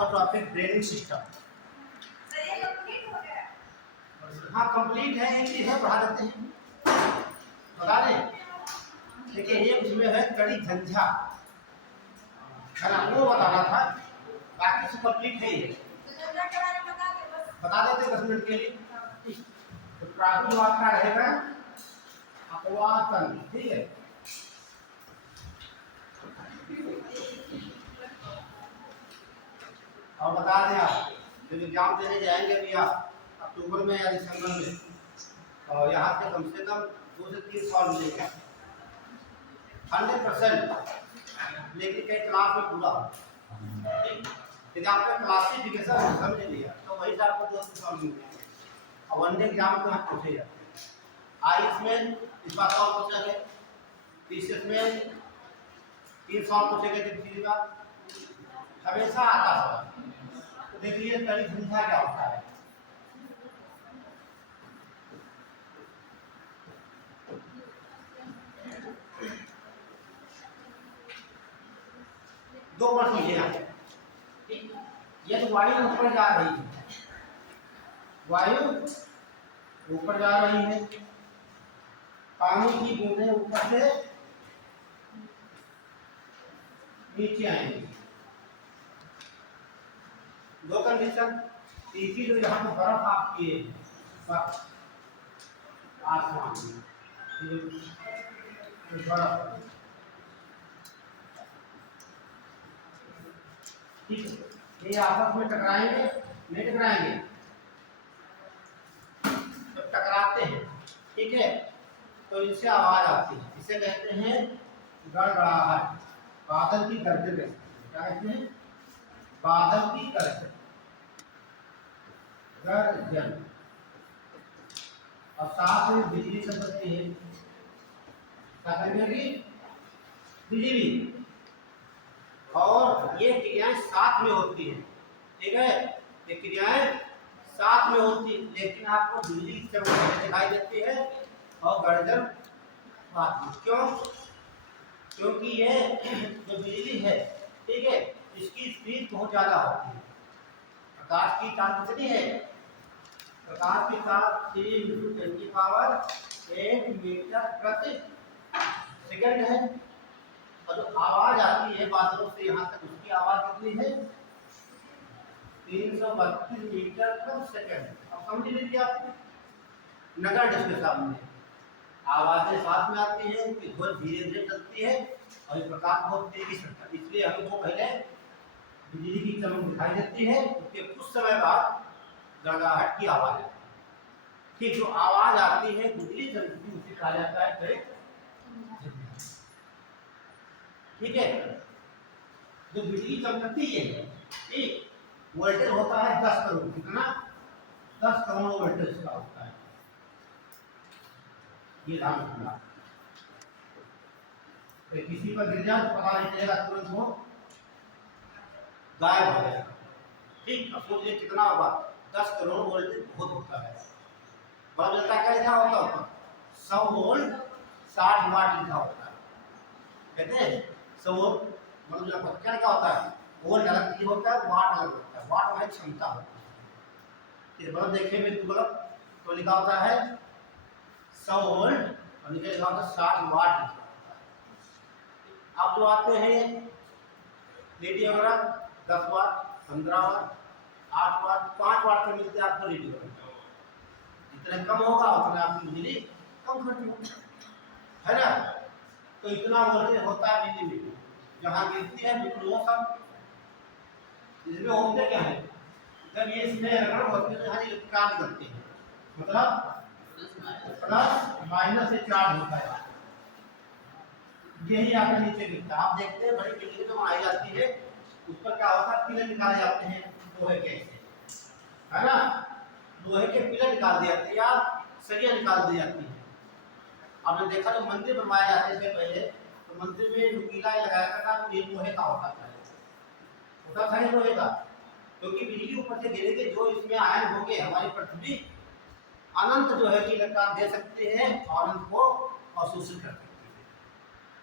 आपका topic draining system. हाँ complete है, एक चीज है बढ़ा देते हैं, बता दें। देखिए एक उसमें है कड़ी झंझा, है ना, वो बताना था, बाकी सब कंप्लीट है ये, बता देते 10 मिनट के लिए। तो प्रारूप आपका रहेगा अपवातन, ठीक है। और बता दें आप जब एग्जाम देने जाएंगे अभी आप अक्टूबर में या दिसंबर में, और यहाँ से कम 2 से 3 सवाल मिलेगा 100%, लेकिन कई क्लास में पूरा हो, यदि आपका क्लासिफिकेशन समझ लिया तो वही से आपको 2 सवाल मिल जाएंगे, और वनडे एग्जाम तो यहाँ पूछे जाते हैं। आईएएस में इस बार सवाल पूछा गया, पीसीएस में 3 सवाल पूछे गए थे, पिछली बार हमेशा आता सवाल। तो देखिए कड़ी झंझा क्या होता है। दो प्रश्न लीजिएगा, यदि वायु ऊपर जा रही है, वायु ऊपर जा रही है, पानी की बूंदें ऊपर से नीचे आएंगी, दो कंडीशन। तीसरी जो यहाँ पे बर्फ आपकी है आसमान बर्फ, ठीक है, ये आपस में टकराएंगे नहीं टकराएंगे, जब टकराते हैं, ठीक है, तो इनसे आवाज आती है, इसे कहते हैं गड़गड़ाहट, बादल की गर्जन। क्या कहते हैं? बादल की गर्जन, गर्जन। और साथ में बिजली चमकती है, क्या करेंगे? बिजली। और ये क्रियाएं साथ में होती हैं, ठीक है, ये क्रियाएं साथ में होती, लेकिन आपको बिजली की चमक दिखाई देती है और गर्जन बाद में। क्यों? क्योंकि ये जो बिजली है, ठीक है, इसकी स्पीड बहुत ज्यादा होती है। प्रकाश की ताप कितनी है? प्रकाश की ताप 3 मीटर प्रति सेकंड है, और जो आवाज आती है बादलों से यहाँ तक, उसकी आवाज कितनी है? 332 मीटर प्रति सेकंड। अब समझ लीजिए आप, नगर जिसके सामने आवाजें साथ में आती हैं, कि बहुत धीरे धीरे चलती है और ये प्रकाश बहुत तेजी से चलता है, इसलिए हमको पहले बिजली की चमक दिखाई देती है, उसके कुछ समय बाद गड़गड़ाहट की आवाज आती है। ठीक, जो आवाज आती है बिजली चमकती, उसे कहा जाता है करेंट, ठीक है। जो बिजली चमकती है, ठीक, वोल्टेज होता है 10 करोड़, कितना? 10 करोड़ वोल्टेज का होता है, ये ध्यान रखना। तो किसी पर गिर जाए तो पता नहीं चलेगा, तुरंत वो गायब हो जाएगा, ठीक। अब सोचिए कितना होगा, 10 करोड़ वोल्टेज बहुत होता है। बल्ब जलता है क्या होता होगा? 100 वोल्ट 60 वाट लिखा होता है, कहते हैं 100 वोल्ट मतलब क्या होता है? वोल्ट अलग चीज होता है, वाट अलग होता है, वाट में क्षमता होती है। बल्ब देखे में बल्ब तो लिखा होता है 100 वोल्ट और नीचे लिखा होता है 60 वाट लिखा होता है। अब जो आते हैं रेडियो वगैरह 10 वाट, 15 वाट, 8 वाट, 5 वाट के मिलते हैं आपको रेडियो। जितना कम होगा उतना आपकी बिजली कम खर्च होगा, है ना। तो इतना वोल्टेज होता है बिजली में, जहाँ गिरती है बिल्कुल वो सब। इसमें होते क्या है, जब ये इसमें रगड़ होती है तो यहाँ इलेक्ट्रॉन करते हैं, मतलब प्लस माइनस से चार्ज होता है, यही आगे नीचे गिरता है। आप देखते हैं बड़ी बिजली जो बनाई जाती है, उस पर क्या होता है? पिलर निकाले जाते हैं लोहे के, है ना, लोहे के पिलर निकाल दिए जाते हैं या सरिया निकाल दी जाती है। आपने देखा जो मंदिर बनवाए जाते थे पहले, तो मंदिर में नुकीला लगाया था, तो ये लोहे का होता था लोहे का, क्योंकि बिजली ऊपर से गिरेगी, जो इसमें आयन होंगे हमारी पृथ्वी अनंत जो है कि इलेक्ट्रॉन दे सकते हैं और उनको अवशोषित कर सकते हैं।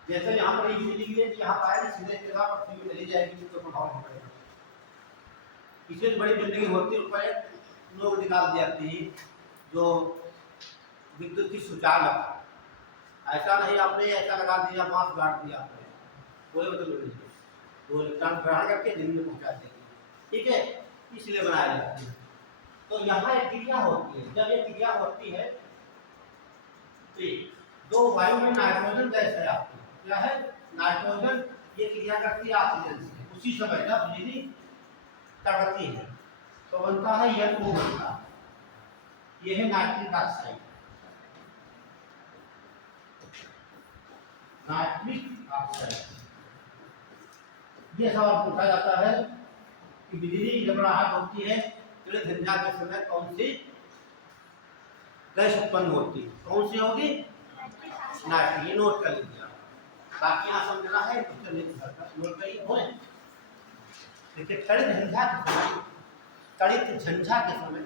जैसे यहाँ पर बिजली गिरे, यहाँ पर सीधे जगह पृथ्वी में चली जाएगी तो प्रभाव नहीं पड़ेगा, इससे बड़ी बिल्डिंग होती है ऊपर एक लोग निकाल दी जाती है जो विद्युत की सुचार लगा। ऐसा नहीं आपने ऐसा लगा दिया बांस गाड़ दिया आपने, कोई मतलब नहीं है। वो इलेक्ट्रॉन ग्रहण करके दिन में पहुंचा देगी, ठीक है, इसलिए बनाया जाता है। तो यहाँ एक क्रिया होती है, जब ये क्रिया होती है तो दो वायु में नाइट्रोजन गैस है आपकी, क्या है नाइट्रोजन, ये क्रिया करती है ऑक्सीजन से, उसी समय जब बिजली तड़कती है तो बनता है NO बनता है, ये है नाइट्रिक ऑक्साइड। नाइट्रिक ऑक्साइड ये सवाल पूछा जाता है कि बिजली जबराहट होती है तो झंझा के समय कौन सी गैस उत्पन्न होती है, कौन सी होगी नाइट्रिक, ये नोट कर लीजिए। बाकी यहाँ समझना है तो नोट करिए। हो देखिए तड़ित झंझा के समय, तड़ित झंझा के समय,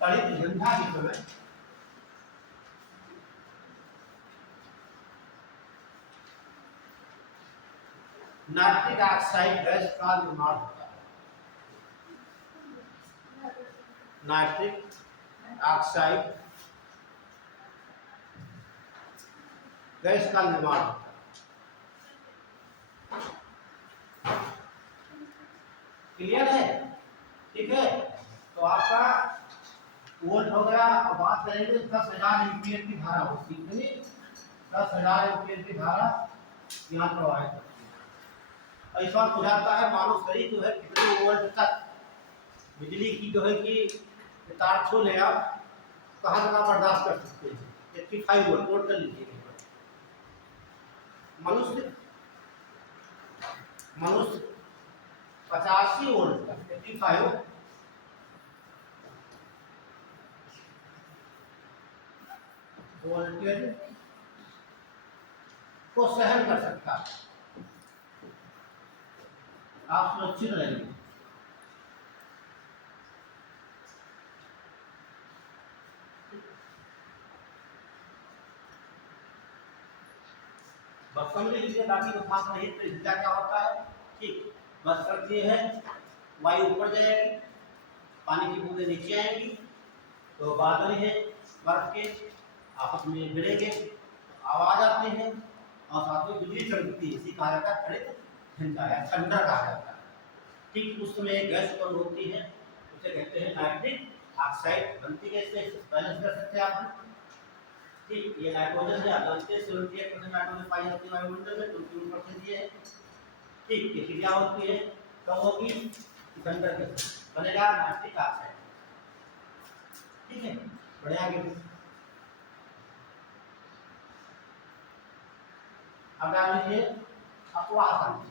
तड़ित झंझा के समय नाइट्रिक ऑक्साइड गैस का निर्माण होता है। नाइट्रिक ऑक्साइड गैस का निर्माण होता है। क्लियर है, ठीक है। तो आपका वोल्ट हो गया। अब बात करेंगे 10,000 एम्पीयर की धारा होती है, 10,000 एम्पीयर की धारा यहाँ प्रवाहित होती है। ऐसा हो जाता है मानो शरीर जो है कितने वोल्ट तक बिजली की जो है कि तार छू ले आप कहाँ तक बर्दाश्त कर सकते हैं, 85 वोल्ट नोट कर लीजिए। मनुष्य 85 वोल्ट तक 85 वोल्टेज को सहन कर सकता है। आप सुरक्षित रहेंगे। बस समझ लीजिए, बाकी तो खास नहीं। तो इसका क्या होता है, ठीक, बस शर्त ये है वायु ऊपर जाएगी, पानी की बूंदें नीचे आएंगी, तो बादल है बर्फ के आपस में भिड़ेंगे, आवाज आती है और साथ में बिजली चमकती है। इसी कहा जाता है तड़ित झंझा या थंडर कहा जाता है। ठीक उस समय एक गैस उत्पन्न होती है, उसे कहते हैं नाइट्रिक ऑक्साइड। बनती कैसे बैलेंस कर सकते हैं आप, ठीक, ये नाइट्रोजन है, 78% नाइट्रोजन पाई जाती है वायुमंडल में, 21% ये है। ठीक, ये क्रिया होती है कब होगी, ठंडर के समय बनेगा नाइट्रिक ऑक्साइड, ठीक है। बढ़िया आगे अब डाल लीजिए अपवाहन।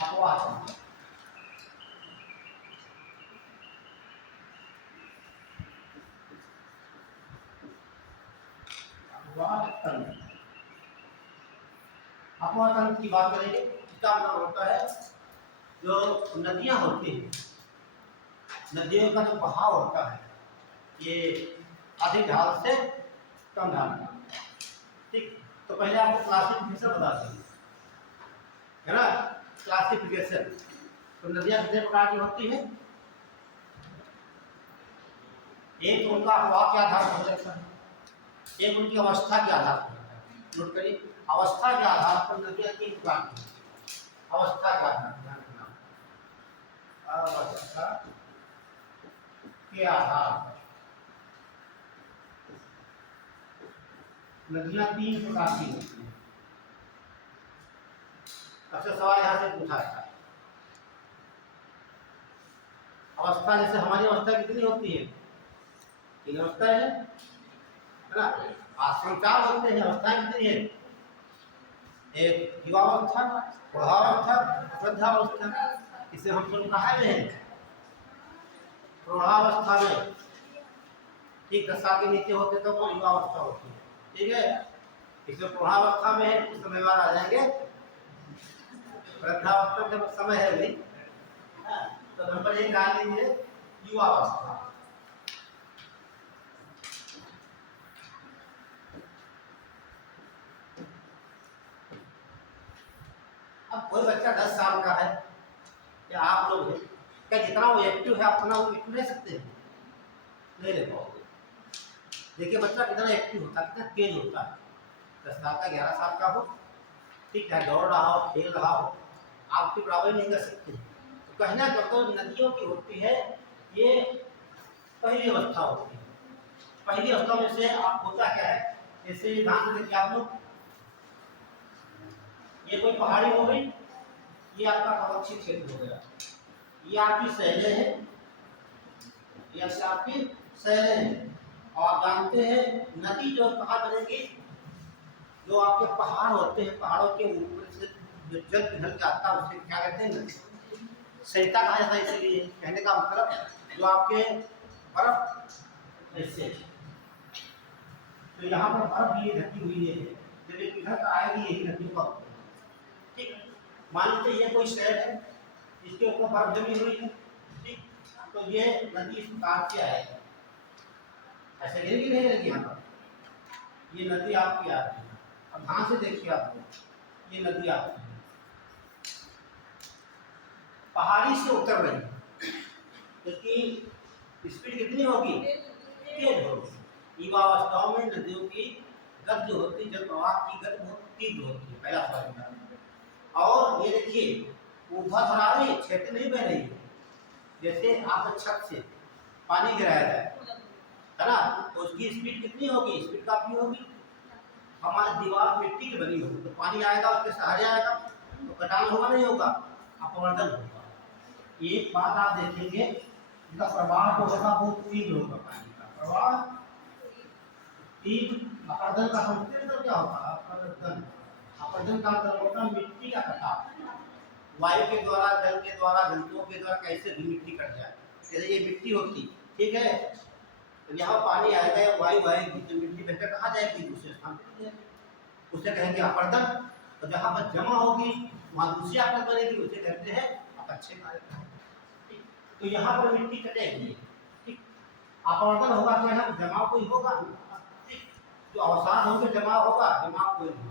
अपवाहन अपवाहन की बात करेंगे। इसका मतलब होता है जो नदियां होती हैं, नदियों का जो बहाव होता है ये अधिक ढाल से कम ढाल का, ठीक। तो पहले आपको क्लासिफिकेशन बता देंगे, है ना, क्लासिफिकेशन। तो नदियां कितने प्रकार की होती है, एक तो उनका अपवाह के आधार पर हो जाता है, एक उनकी अवस्था के आधार पर होता है। नोट करिए, अवस्था के आधार पर नदियां 3 प्रकार की, अवस्था के आधार पर, अवस्था के आधार पर नदियां 3 प्रकार की होती हैं। अच्छा सवाल यहाँ से पूछा जाता है, अवस्था जैसे हमारी अवस्था कितनी होती है, 3 अवस्था है ना। संचार होते हैं, अवस्थाएं कितनी है, एक युवावस्था, प्रौढ़ावस्था, वृद्धावस्था। इसे हम लोग कहा है प्रौढ़ावस्था में, ठीक 10 साल के नीचे होते तो वो युवावस्था होती है, ठीक है। इसे प्रौढ़ावस्था में उस समय बाद आ जाएंगे वृद्धावस्था, जब समय है नहीं तो नंबर 1 डाल लीजिए युवावस्था। अब कोई बच्चा 10 साल का है क्या आप लोग हैं, क्या जितना वो एक्टिव है उतना वो एक्टिव रह सकते हैं? नहीं रह पाओगे। देखिए बच्चा कितना एक्टिव होता है, कितना तेज होता है, 10 साल का 11 साल का हो, ठीक है, दौड़ रहा हो, खेल रहा हो, आपकी बराबरी नहीं कर सकते। तो कहना मतलब नदियों की होती है ये पहली अवस्था होती है। पहली अवस्था में से आप होता क्या है, जैसे ध्यान से देखिए आप लोग, ये कोई पहाड़ी हो गई, ये आपका पर्वतीय क्षेत्र हो गया, ये आपकी सैले है, ये आपकी सैले है। और आप जानते हैं नदी जो कहाँ बनेगी, जो आपके पहाड़ होते हैं, पहाड़ों के ऊपर से जो जल पिघल के आता है उसे क्या कहते हैं, नदी। सरिता कहा जाता है, इसीलिए कहने का मतलब जो आपके बर्फ ऐसे, तो यहाँ पर बर्फ ये ढकी हुई है, जब ये पिघल कर आएगी यही नदी का, ठीक। मान लीजिए ये कोई शहर है, इसके ऊपर बर्फ जमी हुई है, ठीक, तो ये नदी इस प्रकार से आएगी, ऐसे गिरेगी नहीं गिरेगी, यहाँ पर ये नदी आपकी आ रही है। अब ध्यान से देखिए आप, ये नदी आपकी है, पहाड़ी से उतर रही है, इसकी स्पीड कितनी होगी, तेज होगी। युवावस्थाओं में नदियों की गति जो होती है, जल प्रवाह की गति बहुत तीव्र होती है, पहला सवाल। और ये देखिए ऊपर हरारी क्षेत्र नहीं बह रही है, जैसे आप छत से पानी गिराया जाए, है ना, तो उसकी स्पीड कितनी होगी, स्पीड काफी होगी। हमारी दीवार मिट्टी की बनी होगी तो पानी आएगा उसके सहारे आएगा, तो कटान होगा नहीं होगा, अपवर्तन होगा। एक बात आप देखेंगे, इसका प्रवाह जो होगा वो तीव्र होगा, पानी का प्रवाह तीव्र। अपवर्तन का समझते क्या होगा, अपवर्तन, अपवर्तन का मतलब होता है मिट्टी का कटाव, वायु के द्वारा, जल के द्वारा, जंतुओं के द्वारा कैसे भी मिट्टी कट जाए। जैसे ये मिट्टी होती, ठीक है, तो यहाँ पानी आएगा या वायु आएगी तो मिट्टी बहकर कहाँ जाएगी, दूसरे स्थान पर जाएगी, उसे कहेंगे अपवर्तन। तो जहाँ पर जमा होगी वहाँ दूसरी आकृति बनेगी, उसे कहते हैं अपक्षय। तो यहाँ पर मिट्टी कटेगी, ठीक, अपवर्तन होगा तो यहाँ जमाव कोई होगा, ठीक, जो अवसाद होंगे जमाव होगा, जमाव कोई नहीं होगा।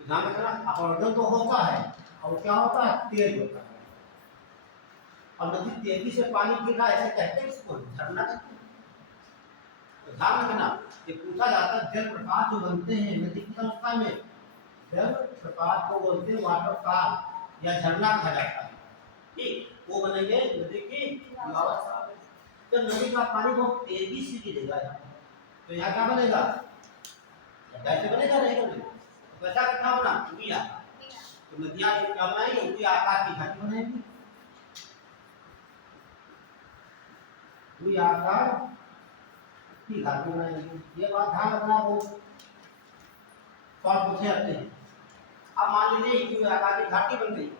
ध्यान रखना, अपवर्तन तो होता है और क्या होता है, तेज होता है। और नदी तेजी से पानी गिर रहा है ऐसे कहते हैं, इसको झरना कहते हैं। तो ध्यान रखना, ये पूछा जाता है जल प्रपात जो बनते हैं नदी की अवस्था में, जल प्रपात को बोलते हैं वाटरफॉल या झरना कहा जाता है, ठीक, वो बनेंगे नदी की अवस्था में। तो नदी का पानी बहुत तेजी से गिरेगा, तो यहाँ क्या बनेगा, ऐसे बनेगा, रहेगा नहीं, तो वैसा कितना बना, वी आकार। तो नदियाँ क्या बनाएंगी, वी आकार की घाटी बनेगी, वी आकार की घाटी बनाएगी। ये बात ध्यान रखना, वो सवाल पूछे जाते हैं। अब मान लीजिए वी आकार की घाटी बन गई,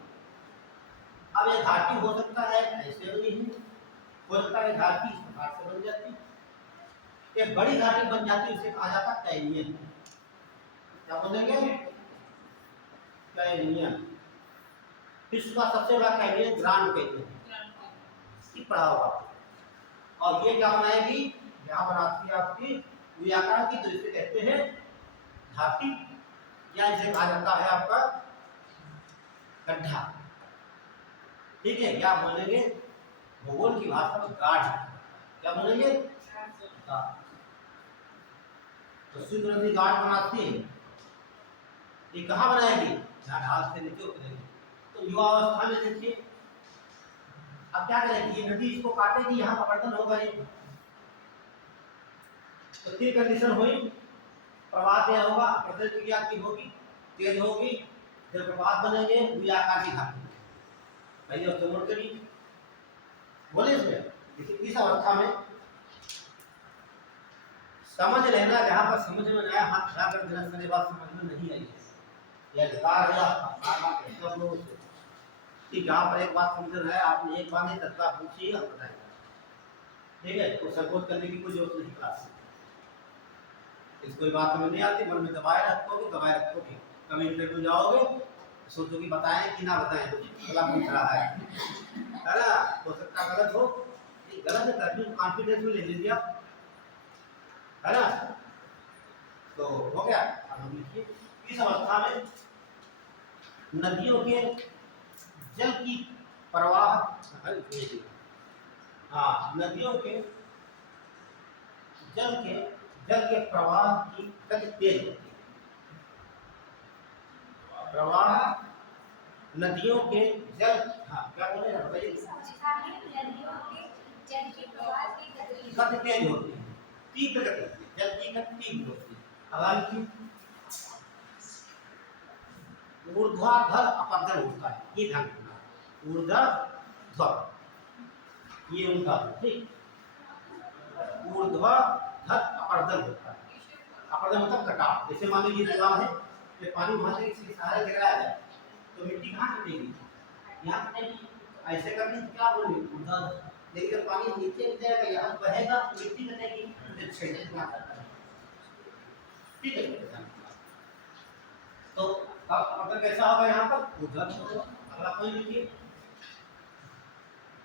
अब ये घाटी हो सकता है ऐसे बनी है, हो सकता है घाटी इस प्रकार से बन जाती है, एक बड़ी घाटी बन जाती है, उसे कहा जाता है कैनियन। क्या बोलेंगे, कैनियन। विश्व का सबसे बड़ा कैनियन ग्रांड कैनियन पढ़ा होगा। और ये क्या बनाएगी, यहाँ बनाती है आपकी वी आकार की, तो इसे कहते हैं घाटी, या इसे कहा जाता है आपका गड्ढा, ठीक है। क्या बोलेंगे, भूगोल की भाषा में गाढ़, क्या बोलेंगे, गाढ़। तो सिंधु नदी गाढ़ बनाती है, ये कहाँ बनाएगी, ढाल से नीचे उतरेगी। तो युवा अवस्था में देखिए अब क्या करेगी, ये नदी इसको काटेगी, यहाँ अपवर्तन होगा, ये तो तीन कंडीशन हुई, प्रवाह तेज होगा, अपवर्तन क्रिया की होगी, तेज होगी, जलप्रपात बनेंगे, वी आकार की घाटी। पहले उसको नोट करिए, बोले इसमें देखिए इस अवस्था में समझ लेना, जहाँ पर समझ में आया हाथ खड़ा कर देना, सारी बात समझ में नहीं आई है, यह अधिकार है आपका सब लोगों से कि जहाँ पर एक बात समझ में आया आपने एक बार नहीं 10 बार पूछी हम बताएंगे, ठीक है। तो संकोच करने की कोई जरूरत नहीं क्लास में, इस कोई बात समझ नहीं आती मन में दबाए रखोगे, कभी इंटरव्यू जाओगे सोचोगे बताएं कि ना बताएं, अगला पूछ रहा है ना, हो सकता गलत हो, गलत है तभी कॉन्फिडेंस में ले लीजिए आप, है ना। तो हो गया। अब हम लिखिए इस अवस्था में नदियों के जल की प्रवाह, हाँ, नदियों के जल के प्रवाह की गति तेज होती है। प्रवाह नदियों के जल, हाँ क्या बोले बताइए, गति तेज होती है, तीव्र गति, जल की गति तीव्र होती है। हालांकि ऊर्ध्वाधर अपरदन होता है, ये ध्यान रखना, ऊर्ध्वाधर, ये उनका ठीक, ऊर्ध्वाधर अपरदन होता है। अपरदन मतलब कटाव। जैसे मान लीजिए दीवार है, तो पानी वहां से इसके सहारे गिराया जाए तो मिट्टी कहाँ कटेगी, यहाँ कटेगी। ऐसे करके क्या बोले ऊर्ध्वाधर, लेकिन जब पानी नीचे जाएगा यहाँ बहेगा तो मिट्टी कटेगी, ठीक है। तो अब अगर कैसा होगा यहाँ पर ऊर्ध्वाधर होगा। अगला कोई लिखिए,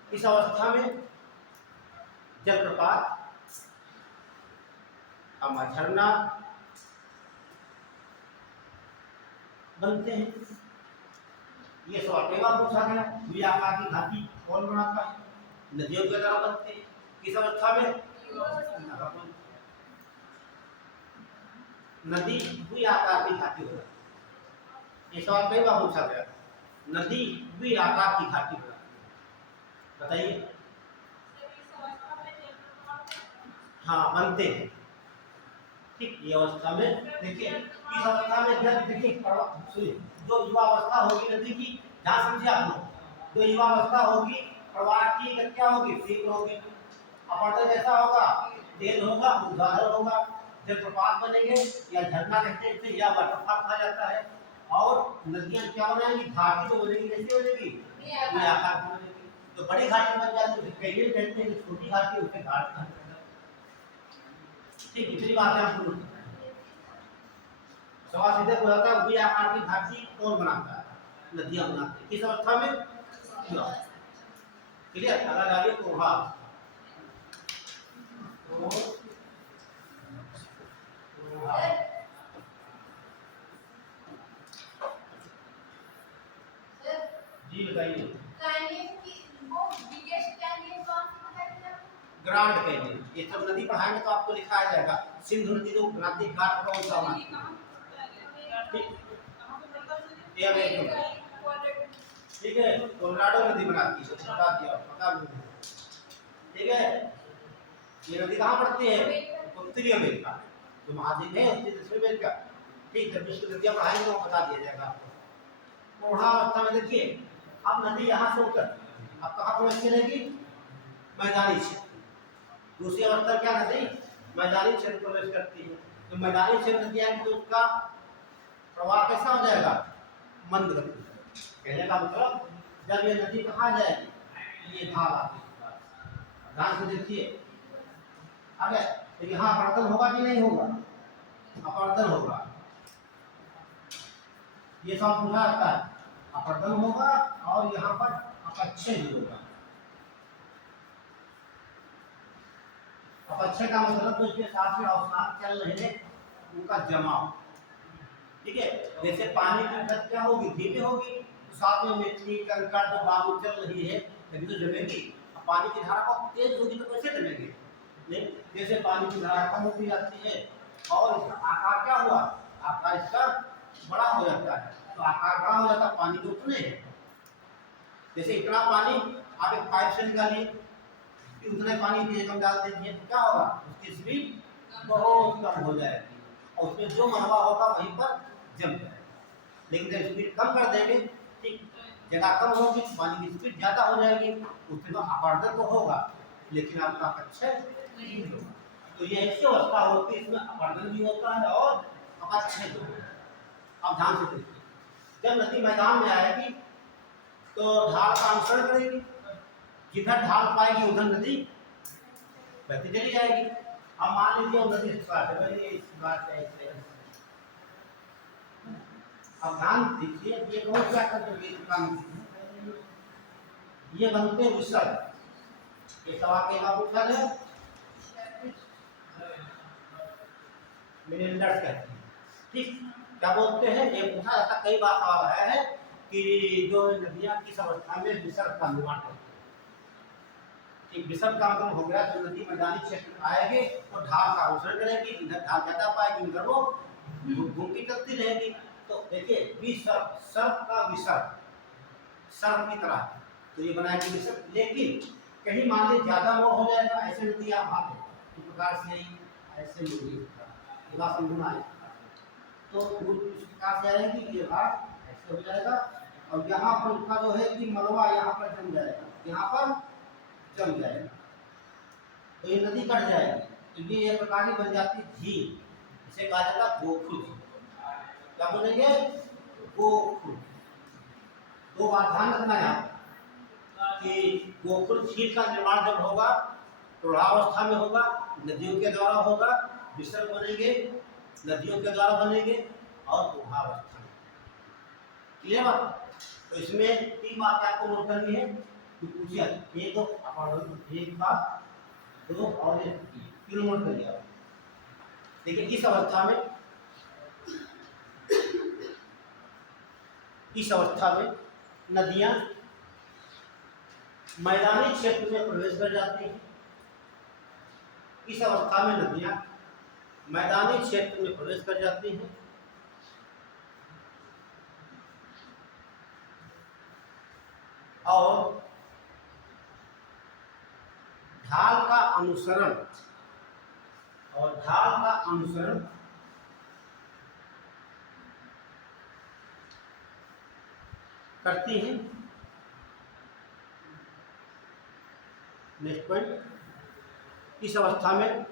इस अवस्था में जलप्रपात, झरना बनते हैं। ये सवाल कई बार पूछा गया, द्वि आकार की घाटी कौन बनाता है, नदियों के द्वारा बनते हैं। किस अवस्था में, नदी द्वि आकार की घाटी होती है। ये सवाल कई बार पूछा गया, नदी द्वि आकार की घाटी होती है, बताइए। हाँ बनते हैं, ठीक। ये अवस्था में देखिए, इस अवस्था में जब देखिए जो युवा अवस्था होगी नदी की, ध्यान समझिए आप लोग, जो युवा अवस्था होगी प्रवाह की गति क्या होगी, तीव्र होगी। अपरदन कैसा होगा, तेज होगा, ऊर्ध्वाधर होगा। जब प्रपात बनेंगे या झरना कहते हैं या वाटरफॉल कहा जाता है। और नदियां क्या बनाएंगी, घाटी तो बनेगी, कैसे बनेगी, ये आकार की बनेगी। तो बड़ी घाटी बन जाती है, कैरियर कहते हैं, छोटी घाटी उसे घाट कहते हैं, ठीक। इतनी बात है आपको। सवाल सीधे पूछता है द्वि आकार की घाटी कौन बनाता है, नदियां बनाती है। किस अवस्था में, क्लियर। अगर डालिए प्रवाह, जी बताइए। ग्रांड कैनियन, ये सब नदी पढ़ाएंगे तो आपको लिखाया जाएगा। सिंधु नदी को बनाती घाट कौन सा बनाती है, ये अमेरिका, ठीक है। कोलोराडो नदी बनाती है, बता दिया, पता नहीं, ठीक है। ये नदी कहाँ पड़ती है, उत्तरी अमेरिका, जो महाद्वीप है उत्तरी अमेरिका, ठीक है। विश्व नदियां पढ़ाएंगे तो बता दिया जाएगा आपको। पूर्णा अवस्था में देखिए, अब नदी यहाँ से उतर अब कहाँ प्रवेश करेगी, मैदानी क्षेत्र। दूसरी अवस्था क्या, नदी मैदानी क्षेत्र प्रवेश करती है। तो मैदानी क्षेत्र नदी आएगी तो उसका प्रवाह कैसा हो जाएगा, मंद गति। कहने का मतलब जब ये नदी कहाँ जाएगी, ये ढाल आती है, ध्यान से देखिए आगे। तो यहाँ अपरदन होगा कि नहीं होगा, अपरदन होगा, ये सब पूछा जाता है। अपरदन होगा और यहाँ पर अपक्षय भी होगा। अपक्षय का मतलब तो इसके साथ में अवसाद चल रहे हैं उनका जमाव, ठीक है। जैसे पानी की गति क्या होगी, धीमी होगी, तो साथ में मिट्टी कंकड़ जो बालू चल रही है तभी तो जमेगी। पानी की धारा को तेज होगी तो कैसे जमेगी, नहीं। जैसे पानी की धारा कम होती जाती है और इसका आकार क्या हुआ, आकार इसका बड़ा हो जाता है, तो आकार बड़ा हो जाता है, पानी के उतने हैं। जैसे इतना पानी आप एक पाइप से निकालिए, उतने पानी की हम डाल दीजिए तो क्या होगा, उसकी स्पीड बहुत कम हो जाएगी और उसमें जो मलबा होगा वहीं पर जम जाएगा। लेकिन जब स्पीड कम कर देंगे, ठीक, जगह कम होगी, पानी की स्पीड ज्यादा हो जाएगी, उसमें अपरदन तो होगा लेकिन आपका अपक्षय नहीं होगा। तो ये ऐसी अवस्था होती है, इसमें अपरदन भी होता है और अपक्षय भी होता है। अब ध्यान से देखिए, जब नदी मैदान में आएगी तो ढाल का अनुसरण करेगी, जिधर ढाल पाएगी उधर नदी बहती चली जाएगी। अब मान लीजिए वो नदी इस बात है, अब ध्यान दीजिए, ये बहुत क्या करते, ये बनते विसर्ग। ये सवाल के बाद पूछा गया, मिलियंडर्स कहते हैं, ठीक। क्या बोलते हैं, ये पूछा जाता, कई बार सवाल आया है कि जो नदियां किस अवस्था में विसर्ग का निर्माण करती हैं। एक विसर्ग का मतलब हो गया जो नदी मैदानी क्षेत्र में आएगी तो ढाल का अनुसरण करेगी, इधर ढाल ज्यादा पाएगी उधर वो घूमती चलती रहेगी। तो देखिए विसर्ग, सर्प का विसर्ग, सर्प की तरह तो ये बनाएगी विसर्ग। लेकिन कहीं मान लीजिए ज्यादा वो हो जाएगा, ऐसे नदी आप भाग इस प्रकार से ऐसे नदी ये बात समझना है। तो इस प्रकार से आएगी, ये भाग ऐसे हो जाएगा और यहाँ पर उसका जो है कि मलबा यहाँ पर जम जाएगा, यहाँ पर जम जाएगा तो ये नदी कट जाएगी। तो ये एक प्रकार की बन जाती झील, इसे कहा जाता है गोखुर झील। क्या बोलेंगे? गोखुर। दो बात ध्यान रखना है कि गोखुर झील का निर्माण जब होगा प्रौढ़ावस्था में होगा, नदियों के द्वारा होगा, विसर्ग बनेंगे नदियों के द्वारा बनेंगे और प्रौढ़ावस्था में। क्लियर बात? तो इसमें तीन बातें आपको नोट करनी है। पूछिए एक दो एक बात, दो और एक, तीनों नोट कर लिया। देखिए इस अवस्था में नदियां मैदानी क्षेत्र में प्रवेश कर जाती हैं। इस अवस्था में नदियां मैदानी क्षेत्र में प्रवेश कर जाती हैं और ढाल का अनुसरण करती हैं। नेक्स्ट पॉइंट, इस अवस्था में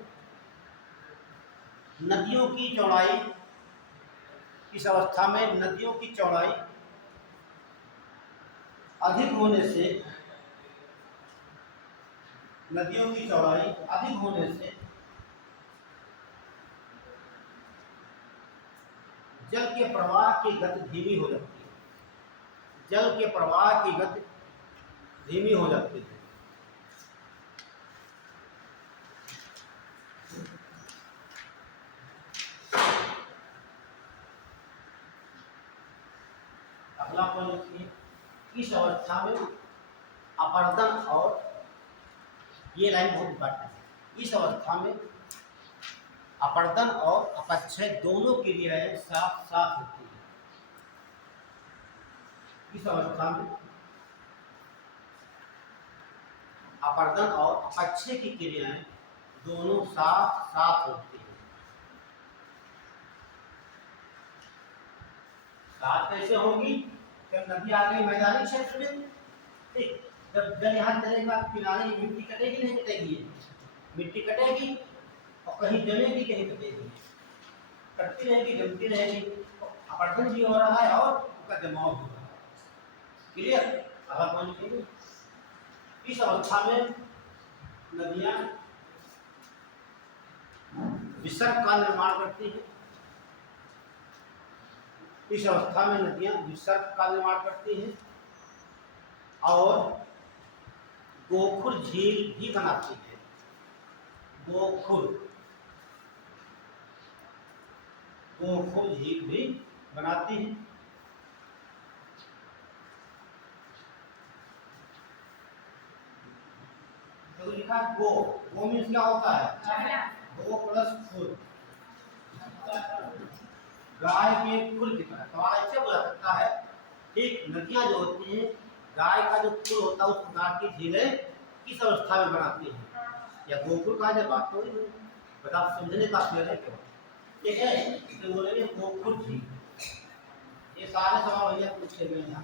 नदियों की चौड़ाई, इस अवस्था में नदियों की चौड़ाई अधिक होने से जल के प्रवाह की गति धीमी हो जाती है। जल के प्रवाह की गति धीमी हो जाती है। अगला पॉइंट लिखिए, इस अवस्था में अपर्दन और, ये लाइन बहुत इंपॉर्टेंट है, इस अवस्था में अपर्दन और अपक्षय दोनों क्रियाएं साथ साथ होती है। इस अवस्था में अपर्दन और अपक्षय की क्रियाएं दोनों साथ साथ होती है। साथ कैसे होगी? जब नदी आ गई मैदानी क्षेत्र में, ठीक, जब जल यहाँ चलेगा किनारे मिट्टी कटेगी नहीं कटेगी? मिट्टी कटेगी और कहीं जमेगी कहीं कटेगी, कटती रहेगी जमती रहेगी, अपरदन भी हो रहा है और उसका जमाव भी हो रहा है। क्लियर? अगला पॉइंट लिखिए, इस अवस्था में नदियां विसर्ग का निर्माण करती हैं। इस अवस्था में नदियां विसर्ग का निर्माण करती हैं और गोखुर झील भी बनाती है। गोखुर झील भी बनाती है। तो लिखा गो मीन्स क्या होता है? गो प्लस खुर, गाय के खुर की तरह। तो ऐसे बोला सकता है, ठीक, नदियां जो होती हैं गाय का जो खुर होता है उस प्रकार की झीलें किस अवस्था में बनाती हैं, या गोकुल कहा जाए, बात तो बता समझने का है क्यों, ठीक है? तो बोलेंगे गोकुल झील। ये सारे सवाल भैया पूछे गए यहाँ।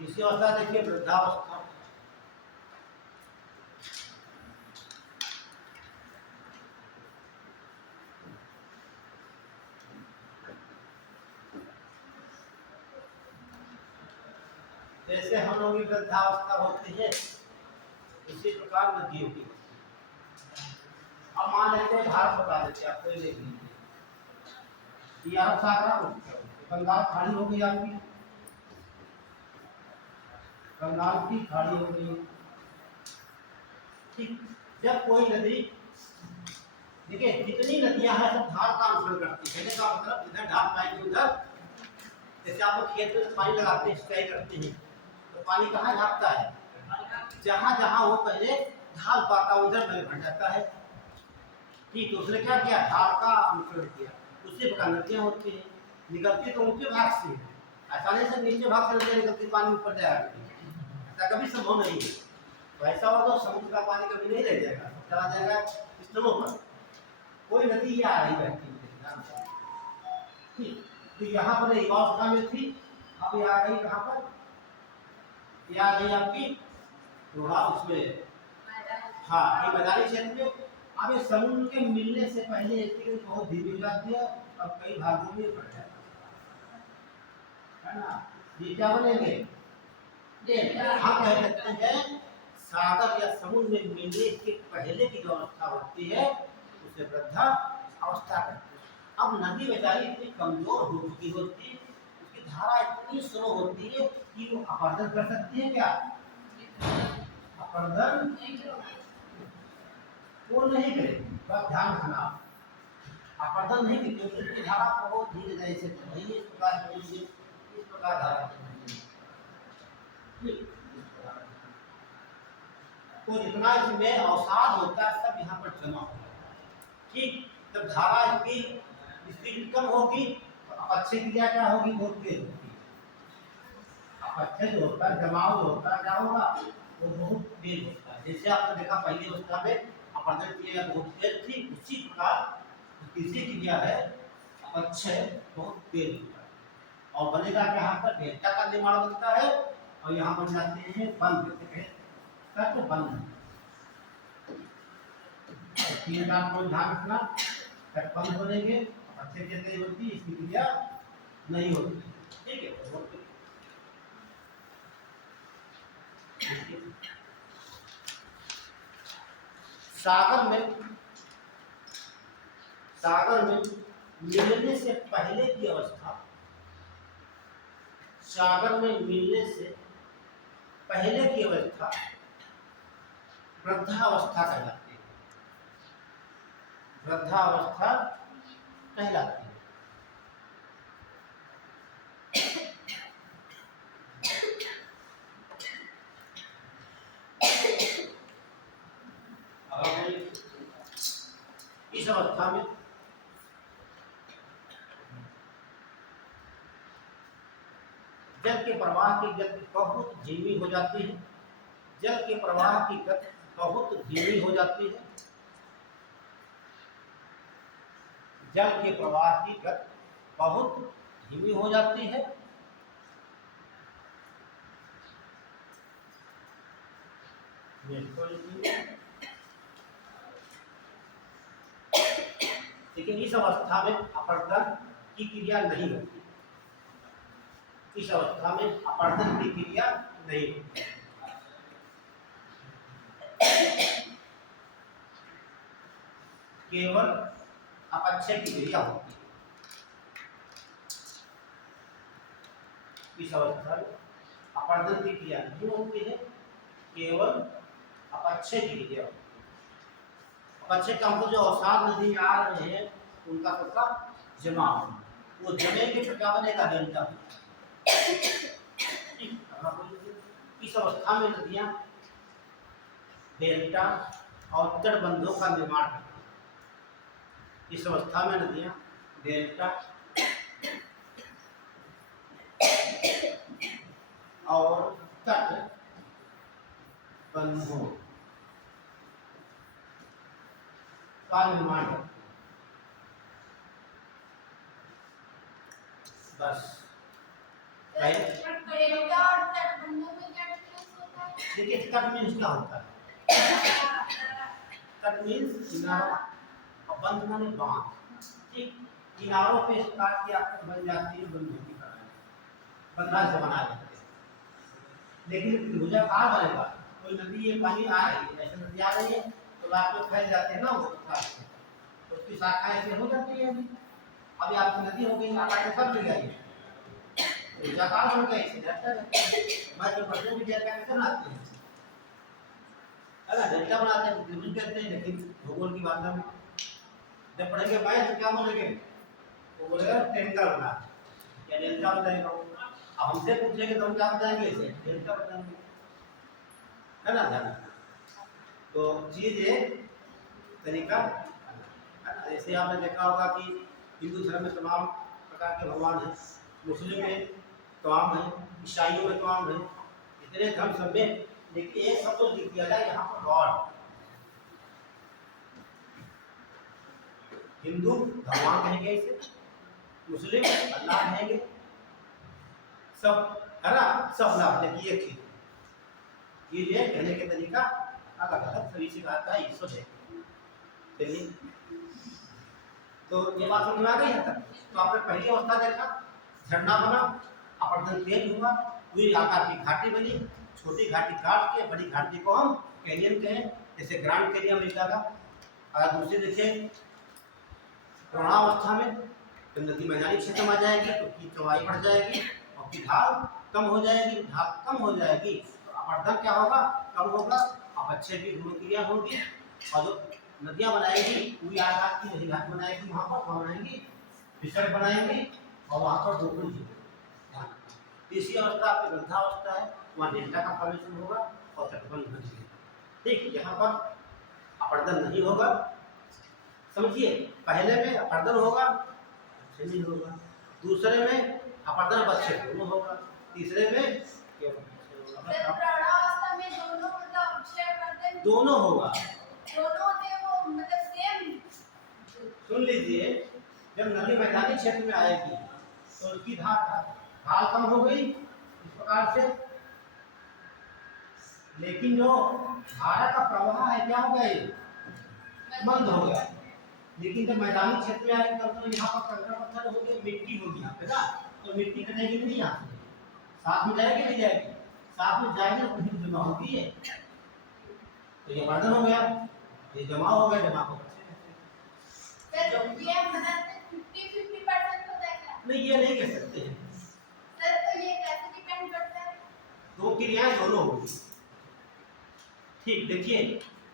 इसी अवस्था देखिए वृद्धावस्था, जैसे हम लोग की वृद्धावस्था होती है इसी प्रकार नदियों की। अब मान लेते हैं भारत बता देते हैं आपको, देख लीजिए अरब सागर बंगाल खाड़ी हो गई आपकी, बंगाल की खाड़ी हो गई, ठीक। जब कोई नदी, देखिए जितनी नदियां हैं सब ढाल का अनुसरण करती है, कहने का मतलब इधर ढाल पाएगी उधर जैसे आप लोग खेत में पानी लगाते हैं, सिंचाई करते हैं, तो पानी कहाँ झाँकता है? जहाँ जहाँ वो पहले ढाल पाता उधर में भर जाता है। ठीक, तो उसने क्या किया? ढाल का अनुसरण किया, उससे प्रकार नदियाँ होती हैं। निकलती तो ऊंचे भाग से, आसानी से नीचे भाग से नदियाँ निकलती, पानी ऊपर जाएगा, ऐसा कभी संभव नहीं है। तो ऐसा हो तो समुद्र का पानी कभी नहीं रह जाएगा, चला जाएगा स्थलों पर। कोई नदी ये आ रही बहती है, ठीक। तो यहाँ पर एक अवस्था में थी, अब ये आ गई कहाँ पर? ये आ गई आपकी थोड़ा उसमें, हाँ, ये मैदानी क्षेत्र में। अब ये समुद्र के मिलने से पहले इसकी बहुत धीमी हो जाती है और कई भागों में बढ़ जाती है ना। ये क्या बनेंगे? हम कह सकते हैं सागर या समुद्र में मिलने के पहले की जो अवस्था होती है उसे वृद्धा अवस्था कहते हैं। अब नदी बेचारी इतनी कमजोर हो चुकी होती है, उसकी धारा इतनी स्लो होती है कि वो अपर्दन कर सकती है क्या? अपर्दन वो नहीं करेगी, बस ध्यान रखना, अपर्दन नहीं करेगी क्योंकि उसकी धारा बहुत धीरे धीरे से चल रही है। इस प्रकार धारा चल रही है। तो जितना इसमें अवसाद होता है सब यहाँ पर जमा होता है। ठीक, जब धारा की स्पीड कम होगी तो अपक्षय क्रिया क्या होगी? बहुत तेज होगी। अपक्षय जो होता है, जमाव जो होता है, क्या होगा? वो बहुत तेज होता है। जैसे आपने देखा पहली अवस्था में अपर्दन क्रिया बहुत तेज थी, उसी प्रकार तीसरी क्रिया है अपक्षय, बहुत तेज होता है। और बनेगा यहाँ पर डेल्टा का निर्माण बनता है और यहाँ बन जाते हैं बंद, तो बंद तीन काम को ध्यान रखना, बंद बनेंगे, अच्छे से तेज होती है, इसकी क्रिया नहीं होती। ठीक है, सागर में मिलने से पहले की अवस्था, सागर में मिलने से पहले की अवस्था वृद्धावस्था कहलाती है। वृद्धावस्था कहलाती है। इस अवस्था में जल के प्रवाह की गति बहुत धीमी हो जाती है। जल के प्रवाह की गति बहुत धीमी हो जाती है। जल के प्रवाह की गति बहुत धीमी हो जाती है। लेकिन इस अवस्था में अपरदन की क्रिया नहीं होती। इस अवस्था में अपरदन की क्रिया नहीं होती। केवल अपक्षय की क्रिया होती है। इस अवस्था में अपरदन की क्रिया नहीं होती है, केवल अपक्षय की क्रिया होती है। अपक्षय का हमको जो अवसाद नदी में आ रहे हैं उनका सबका जमा, वो जमेंगे तो क्या बनेगा? डेल्टा। इस अवस्था में नदियां डेल्टा और तटबंधों का निर्माण करती हैं। इस अवस्था में नदियां डेल्टा और तटबंधों का निर्माण करती हैं। बस देखिए, तट मीन्स क्या होता है? तट मीन्स किनारा और बंध माने बांध। ठीक, किनारों पे इस प्रकार की आपको बन जाती है बंधों की तरह, बंधाल से बना देते हैं। लेकिन त्रिभुजाकार बनेगा, कोई नदी ये पानी आ रही है, ऐसे नदी आ रही है तो रात में फैल जाते हैं ना वो प्रकार से, तो उसकी शाखाएं ऐसे हो जाती है। अभी आपकी नदी हो गई, आकाश में सब मिल गई, त्रिभुजाकार बन गई, सीधा मध्य प्रदेश में डेल्टा कैसे बनाते हैं? अगर डेल्टा बनाते हैं तो त्रिभुज कहते हैं। लेकिन भूगोल की भाषा में जब पढ़ेंगे मैथ तो क्या बोलेंगे? वो बोलेगा ट्रेंगल बना, या डेल्टा बताएगा। अब हमसे पूछेंगे तो हम क्या बताएंगे, इसे डेल्टा बताएंगे, है ना ध्यान। तो चीज एक तरीका है ना। जैसे आपने देखा होगा कि हिंदू धर्म में तमाम प्रकार के भगवान हैं, मुस्लिम में तमाम हैं, ईसाइयों में तमाम हैं, इतने धर्म सब में, लेकिन एक शब्द तो लिख दिया जाए यहाँ पर गॉड। हिंदू भगवान कहेंगे इसे, मुस्लिम अल्लाह कहेंगे, सब है ना, सब लाभ देखिए एक चीज ये कहने के तरीका अलग अलग सभी से आता है, ईश्वर है। चलिए तो ये बात समझ में आ गई है तक। तो आपने पहली अवस्था देखा, झरना बना, अपरदन तेज हुआ, पूरी आकार की घाटी बनी, छोटी घाटी काट के बड़ी घाटी को हम कैनियन कहें, जैसे ग्रांड कैनियन मिल जाएगा। अगर दूसरी देखें पूर्णावस्था में, तो नदी मैदानी क्षेत्र में आ जाएगी तो की चौड़ाई बढ़ जाएगी और की ढाल कम हो जाएगी, ढाल कम हो जाएगी तो अपरदन क्या होगा, कम होगा, अपक्षय की क्रिया होगी, और जो नदियां बनाएगी पूरी आकार की नदी घाट बनाएगी, वहां पर बनाएंगी विसर्ग बनाएंगी और वहां पर गोकुल जी। तीसरी अवस्था आपकी गंधावस्था है, वहां डेल्टा का फॉर्मेशन होगा और तटबंध बनेगी। ठीक, यहाँ पर अपरदन नहीं होगा, समझिए। पहले में अपरदन होगा, नहीं होगा, दूसरे में अपरदन पक्षे दोनों होगा, तीसरे में दोनों होगा। सुन लीजिए, जब नदी मैदानी क्षेत्र में आएगी तो उसकी ढाल कम हो गई इस प्रकार से, लेकिन जो धारा का प्रवाह है क्या हो गया, मंद हो गया। लेकिन जब मैदानी क्षेत्र में आएगी तब तो यहाँ पर कंकड़ पत्थर हो गए, मिट्टी होगी यहाँ पे ना, तो मिट्टी कटेगी नहीं, यहाँ से साथ में जाएगी नहीं जाएगी, साथ में जाएगी तो कहीं जमा होगी है, तो ये वर्धन हो गया, ये जमा हो गया, जमा हो गया। नहीं ये नहीं कह सकते हैं सर, तो ये कैसे डिपेंड करता है, दो क्रियाएं दोनों होगी। ठीक, देखिए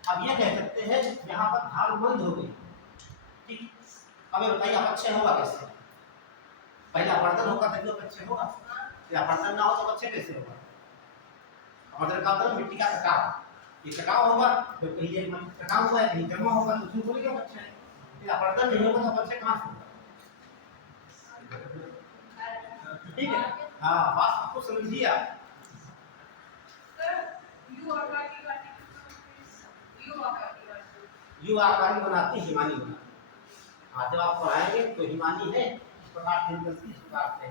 अब ये कह सकते हैं यहाँ पर ढाल मंद हो गई। ठीक, अब ये बताइए अपक्षय होगा कैसे, पहले अपरदन होगा तभी अपक्षय होगा, या अपरदन ना हो तो अपक्षय कैसे होगा। अपरदन का मतलब मिट्टी का कटाव, ये कटाव होगा तो कहीं ये कटाव हुआ है कहीं जमा होगा तो उसमें बोलेगा अपक्षय है। ये अपरदन नहीं होगा तो अपक्षय कहाँ से होगा। ठीक है, हाँ बात आपको समझिए आप। यू आकार की बनाती हिमानी बनाती, हाँ जब आप पढ़ाएंगे तो हिमानी है इस प्रकार से बनती, इस प्रकार से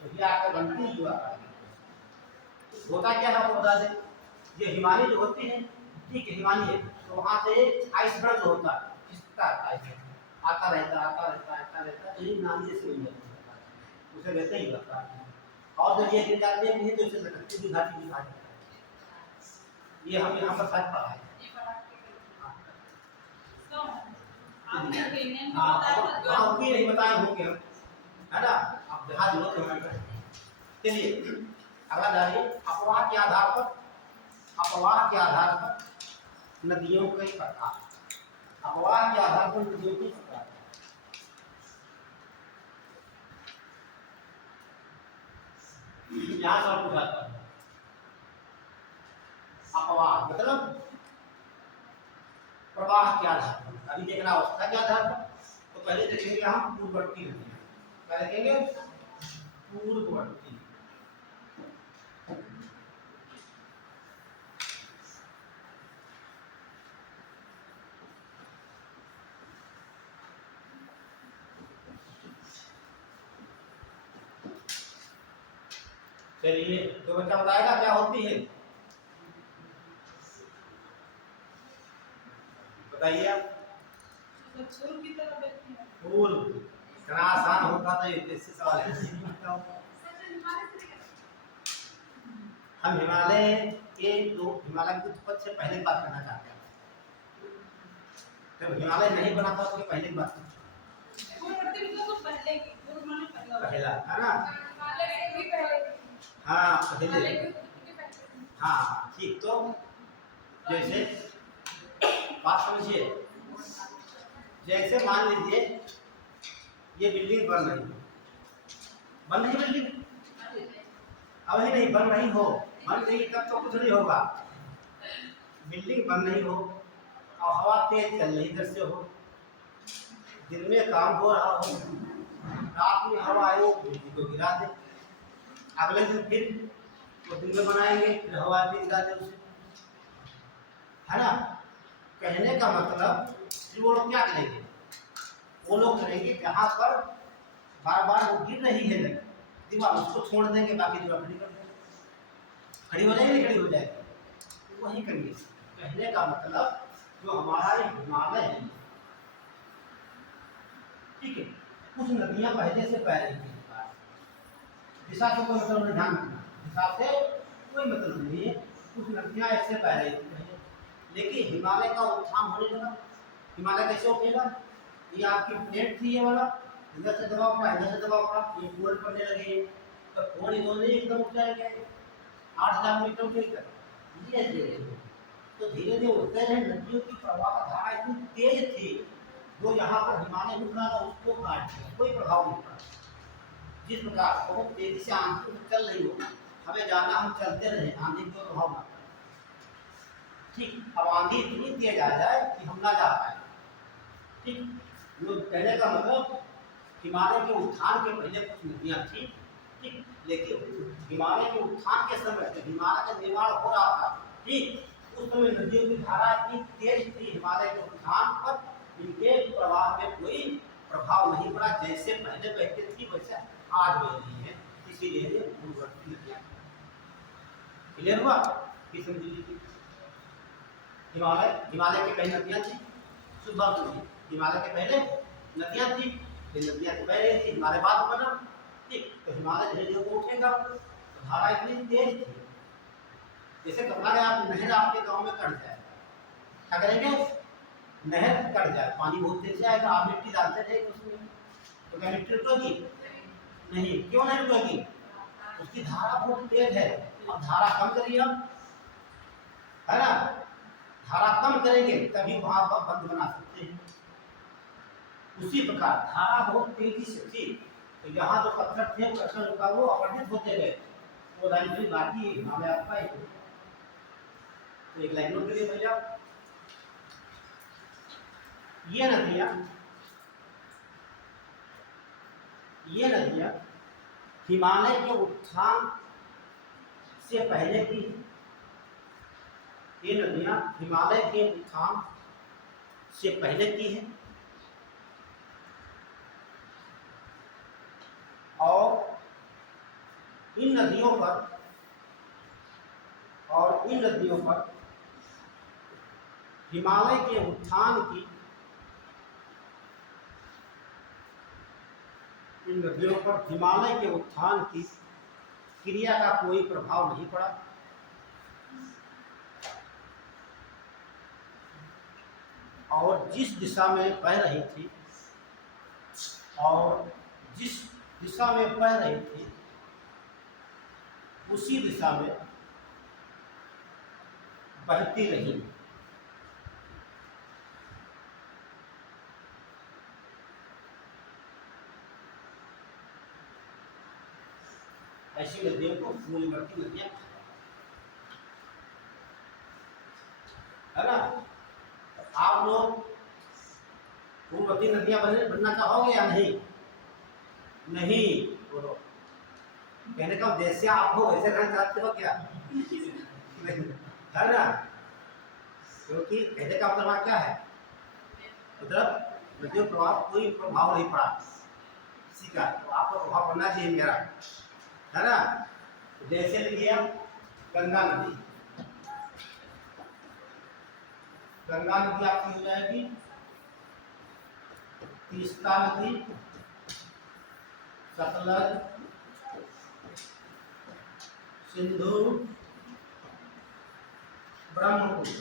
तो ये आकार बनती है, यू आकार होता क्या है आपको बता दें। ये हिमानी जो होती है, ठीक है हिमानी है, तो वहाँ से आइसबर्ग जो होता है खिसकता है, आता रहता आता रहता आता रहता, तो ये नाली से मिल जाती है, उसे वैसे ही लगता है। और जब ये गिर जाते हैं तो इसे लटकती भी घाटी दिखा देता है। ये हम यहाँ पर साथ पढ़ा है। हाँ भी नहीं बताए होंगे हम, है ना, अब जहाँ जरूरत है। चलिए अगला जानिए, अपवाह के आधार पर, अपवाह के आधार पर नदियों के प्रकार, अपवाह के आधार पर नदियों के प्रकार। यहाँ सवाल पूछा था, अपवाह मतलब प्रवाह के आधार पर, अभी देखना अवस्था के आधार पर। तो पहले देखेंगे हम पूर्ववर्ती नदी, क्या देखेंगे पूर्ववर्ती। चलिए तो बच्चा बताएगा क्या होती है, बताइए आप। पूर्व इतना आसान होता था, यूपीएससी सवाल है। हम हिमालय के दो, हिमालय की उत्पत्ति से पहले की बात करना चाहते हैं। जब हिमालय नहीं बना था तो पहले की बात पहला है ना, हाँ पहले, हाँ ठीक। तो जैसे बात समझिए, जैसे मान लीजिए ये बिल्डिंग बन रही है, बन रही बिल्डिंग? अभी नहीं बन रही हो, बन रही तब तो कुछ नहीं होगा। बिल्डिंग बन रही हो और हवा तेज चल रही इधर से हो, दिन में काम हो रहा हो, रात में हवा आई बिजली को गिरा दे, अगले दिन फिर वो दिन में बनाएंगे फिर हवा भी गिरा दे उसे, है ना। कहने का मतलब फिर वो लोग क्या करेंगे, वो लोग करेंगे जहाँ पर बार बार वो गिर रही है दीवार उसको छोड़ देंगे, बाकी दीवार खड़ी कर देंगे, खड़ी हो जाएगी, खड़ी हो जाएगी, तो वही करेंगे। कहने का मतलब जो हमारा ये हिमालय है, ठीक है, कुछ नदियां पहले से बह रही थी, दिशा से कोई मतलब नहीं, ध्यान रखना, दिशा से कोई मतलब नहीं है, कुछ नदियां ऐसे बह रही थी पहले, लेकिन हिमालय का उत्थान होने लगा। हिमालय कैसे उठेगा, ये आपकी प्लेट थी ये वाला, इधर से दबाव पड़ा, इधर से दबाव पड़ा, ये फोल्ड पड़ने लगे, तो फोल्ड इधर एकदम उठ जाएंगे 8,000 मीटर उठेगा, तो धीरे धीरे उठते रहे। नदियों की प्रवाह धारा इतनी तेज थी, जो यहाँ पर हिमालय उठ रहा था उसको काट दिया, कोई प्रभाव नहीं पड़ा। जिस प्रकार बहुत तेजी से आंधी चल रही हो, हमें जाना, हम चलते रहे, आंधी को प्रभाव ना, ठीक, अब आंधी इतनी तेज आ जाए कि हम ना जा पाए, ठीक। जो कहने का मतलब हिमालय के उत्थान के पहले कुछ नदियां थी, ठीक, लेकिन हिमालय के उत्थान के समय जब हिमालय का निर्माण हो रहा था, ठीक, उस समय नदियों की धारा इतनी तेज थी हिमालय के उत्थान पर, इनके प्रवाह में कोई प्रभाव नहीं पड़ा, जैसे पहले बहती थी वैसे आज बह रही है, इसीलिए ये पूर्ववर्ती नदियां। क्लियर हुआ कि समझ लीजिए, हिमालय के पहले नदियां थी, शुद्ध बात नहीं, हिमालय के पहले नदियां थी, फिर नदियां तो बह रही थी, हिमालय बाद बना, ठीक, तो हिमालय धीरे धीरे उठेगा, तो धारा इतनी तेज थी, जैसे कपड़ा आप नहर आपके गांव में कट जाए, क्या करेंगे, नहर कट जाए, पानी बहुत तेज से आएगा, आप मिट्टी डालते रहेंगे उसमें, तो क्या मिट्टी रुकेगी नहीं, क्यों नहीं रुकेगी, उसकी धारा बहुत तेज है। अब धारा कम करिए हम, है ना, धारा कम करेंगे तभी वहां पर बंद बना सकते हैं। उसी प्रकार धारा बहुत तेजी से थी, तो यहाँ जो पत्थर थे पत्थर रुका वो अपरदित होते गए, वो लाइन भी बाकी हिमालय आपका ही, तो एक लाइन नोट करिए भैया, ये नदियां हिमालय के उत्थान से पहले की, ये नदियां हिमालय के उत्थान से पहले की है, और इन नदियों पर हिमालय के उत्थान की, इन नदियों पर हिमालय के उत्थान की क्रिया का कोई प्रभाव नहीं पड़ा, और जिस दिशा में बह रही थी उसी दिशा में बहती रही। ऐसी नदियों को मूलवर्ती नदियां, है ना। आप लोग पूर्ववर्ती नदियां बनना चाहोगे या नहीं, नहीं बोलो, कहने का जैसे आप हो वैसे रहना चाहते हो क्या, है ना, क्योंकि कहने का मतलब क्या है, मतलब नदियों प्रभाव कोई प्रभाव नहीं पड़ा किसी का, तो आपको प्रभाव पड़ना चाहिए मेरा, है ना। जैसे लिखिए गंगा नदी, गंगा नदी आपकी हो जाएगी, तीस्ता नदी, सतलज, सिंधु, ब्रह्मपुत्र,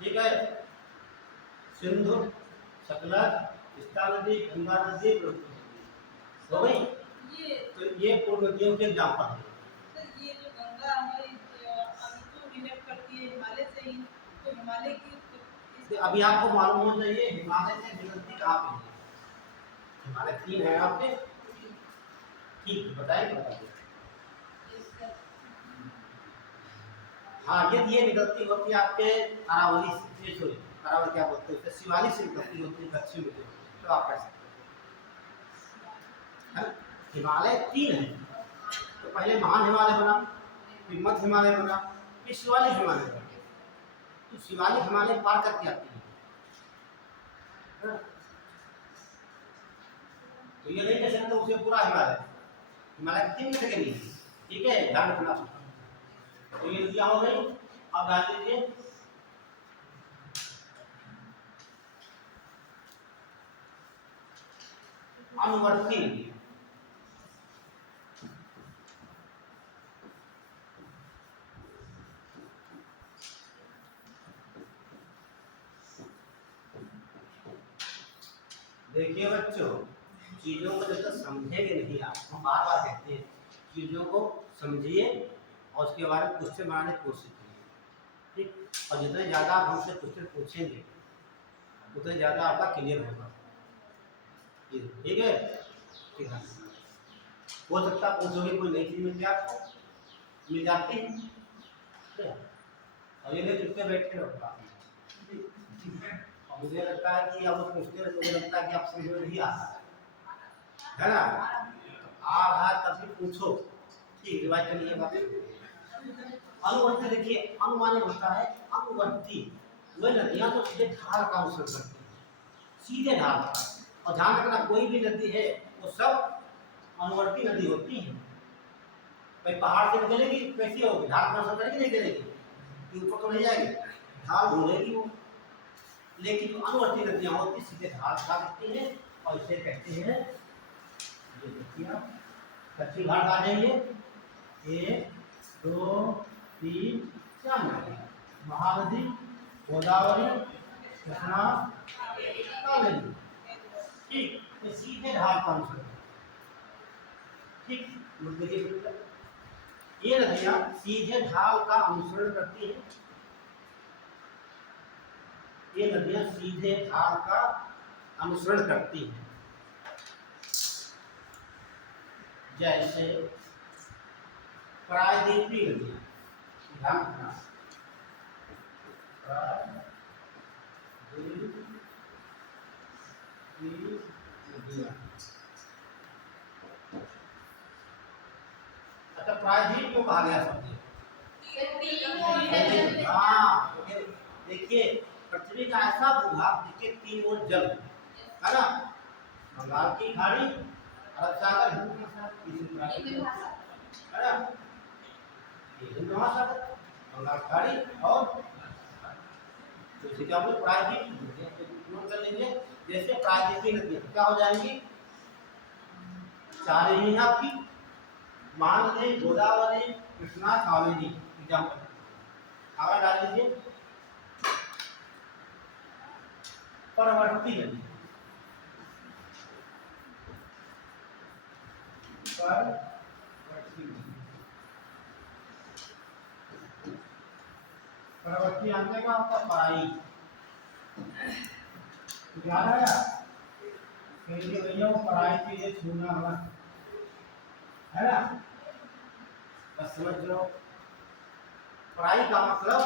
ठीक है, सिंधु, सतलज, तीस्ता नदी, गंगा नदी, ब्रह्मपुत्र नदी, हो गई। तो ये पूर्व नदियों के एग्जाम्पल है। ये जो गंगा है अभी तो रिलेट करती है हिमालय से ही, हिमालय की तो अभी आपको मालूम होना चाहिए हिमालय से निकलती कहाँ पे है। हिमालय 3 है आपके, ठीक बताइए बताइए। हाँ ये निकलती होती है आपके अरावली से, सॉरी अरावली क्या बोलते हैं, शिवालिक से निकलती होती है दक्षिण में, तो आप कर सकते हैं। हिमालय 3 है, तो पहले महान हिमालय बना, फिर मध्य हिमालय बना, फिर शिवालिक हिमालय बना। तो शिवालिक हिमालय पार करके आती है। तो ये नहीं कह सकते उसे पूरा हिमालय, हिमालय 3 में से नहीं, ठीक है, ध्यान रखना। तो ये क्या हो गई, अब डाल दीजिए अनुवर्ती नदी। देखिए बच्चों, चीजों को जब तक समझेंगे नहीं आप, हम बार बार कहते हैं चीजों को समझिए और उसके बारे में क्वेश्चन बनाने की कोशिश कीजिए, ठीक। और जितने ज़्यादा आप हमसे क्वेश्चन पूछेंगे उतने ज़्यादा आपका क्लियर होगा, ठीक है, ठीक है। हो सकता है पूछोगे कोई नई चीज़ मिल जाए आपको, मिल जाती है, और ये नहीं चुपके बैठे रहो। और मुझे लगता है कि अब पूछते रहे, मुझे लगता है कि आप समझ में नहीं आता है ना, आ रहा तब भी पूछो, ठीक, रिवाइज कर लीजिए बात। अनुवर्ती देखिए, अनु माने होता है अनुवर्ती, वह नदियां तो सीधे ढाल का अनुसरण करती है, सीधे ढाल का। और ध्यान रखना कोई भी नदी है वो सब अनुवर्ती नदी होती है। भाई पहाड़ से निकलेगी कैसी होगी, ढाल का अनुसरण करेगी नहीं करेगी, ऊपर तो नहीं जाएगी, ढाल ढूंढेगी वो। लेकिन जो अनुवर्ती नदियां होती सीधे ढाल का दिखती है, और इसे कहते हैं, कच्ची घाट आ जाइए, 1 2 3 4 नदी, महानदी, गोदावरी, कृष्णा, कावेरी, ठीक, तो सीधे ढाल का अनुसरण, ठीक। ये नदियां सीधे ढाल का अनुसरण करती हैं, ये नदियां सीधे ढाल का अनुसरण करती हैं, जैसे प्रायद्वीपीय नदियां, ध्यान रखना, अच्छा प्रायद्वीप क्यों कहा गया शब्द? हाँ देखिए, पृथ्वी का ऐसा भूभाग जिसके 3 ओर जल है ना, बंगाल की खाड़ी, अरब सागर, हिंद महासागर, है ना, हिंद महासागर, बंगाल खाड़ी, और तो इसे क्या बोलते प्रायद्वीप, नोट कर लीजिए। जैसे प्रायद्वीपीय नदियां क्या हो जाएंगी, 4 ही आपकी, महानदी, गोदावरी, कृष्णा, कावेरी, एग्जाम्पल आगे डाल लीजिए। परवर्ती नदी, परवर्ती अंत का होता पराई, याद आया कहिए भैया, वो पराई चीजें छूना है ना, बस समझ लो पराई का मतलब,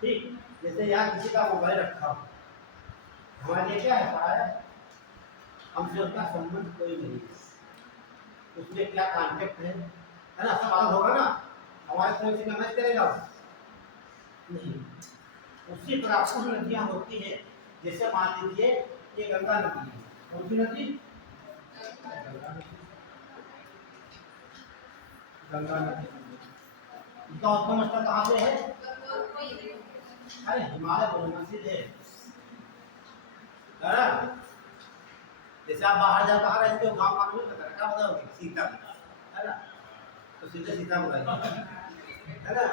ठीक। जैसे यहाँ किसी का मोबाइल रखा हो, हमारे लिए क्या है पराया, हमसे उसका संबंध कोई नहीं, उसमें क्या कॉन्टेक्ट है ना, सब अलग होगा ना, हमारे फोन से मैसेज करेगा नहीं। उसी प्रकार कुछ नदियां होती हैं, जैसे मान लीजिए ये गंगा नदी है, कौन सी नदी, गंगा नदी, इसका उद्गम स्थल कहाँ से है, अरे हिमालय बहुमंजिल है ना, जैसे आप बाहर जाओ, कहाँ रहते हो, गाँव में पता क्या बताओगे, सीता है ना, तो सीधे सीता बताइए, है ना,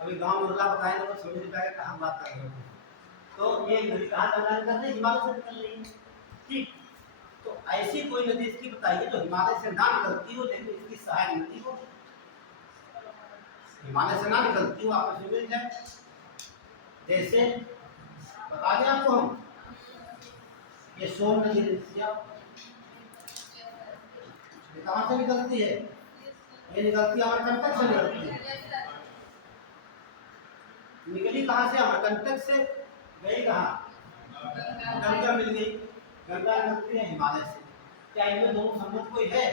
अभी गांव में उल्ला बताएंगे तो समझ नहीं पाएगा कहाँ बात कर रहे हो। तो ये नदी कहाँ गंगा निकल रही है, हिमालय से निकल रही है, ठीक। तो ऐसी कोई नदी इसकी बताइए जो हिमालय से ना निकलती हो, लेकिन इसकी सहायक नदी हो, हिमालय से ना निकलती हो, आपस में मिल जाए, जैसे बता दें आपको हम, ये सोन नदी निकलती है, ये कहाँ से निकलती है? ये निकलती है अमरकंटक से निकलती है। निकली कहाँ से? अमरकंटक से, गई कहाँ? गंगा मिल गई। गंगा निकलती है हिमालय से। क्या इनमें दोनों संबंध कोई है?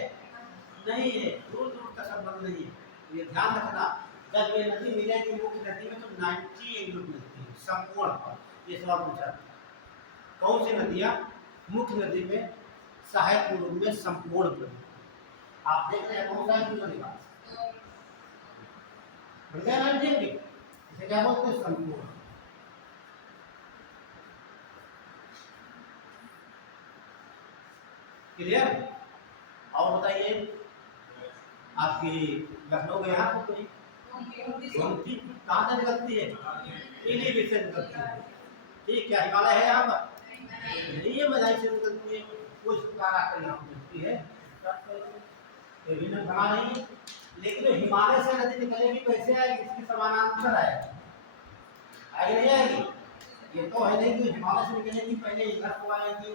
नहीं है, दूर दूर तक संबंध नहीं है। ये ध्यान रखना, जब ये नदी मिलेगी मुख्य नदी में तो 90 एंगल मिलती है संपूर्ण पर। ये सवाल पूछा, कौन सी नदियाँ मुख्य नदी में सहायक रूप में संपूर्ण पर? आप देख रहे हैं कौन सा है निकाल इसे क्या बोलते हैं? संपूर्ण। क्लियर? और बताइए, आपकी लखनऊ में यहाँ तो गोमती कहाँ से निकलती है? पीलीभीत से निकलती है। ठीक, क्या हिमालय है यहाँ पर? नहीं है, मदाई से निकलती है। कुछ प्रकार आकर यहाँ मिलती है, विभिन्न बना नहीं है। लेकिन हिमालय से नदी निकलेगी कैसे आएगी? इसकी समानांतर आएगी, आगे नहीं आएगी। ये तो है नहीं कि हिमालय से निकलेगी पहले इधर को आएगी,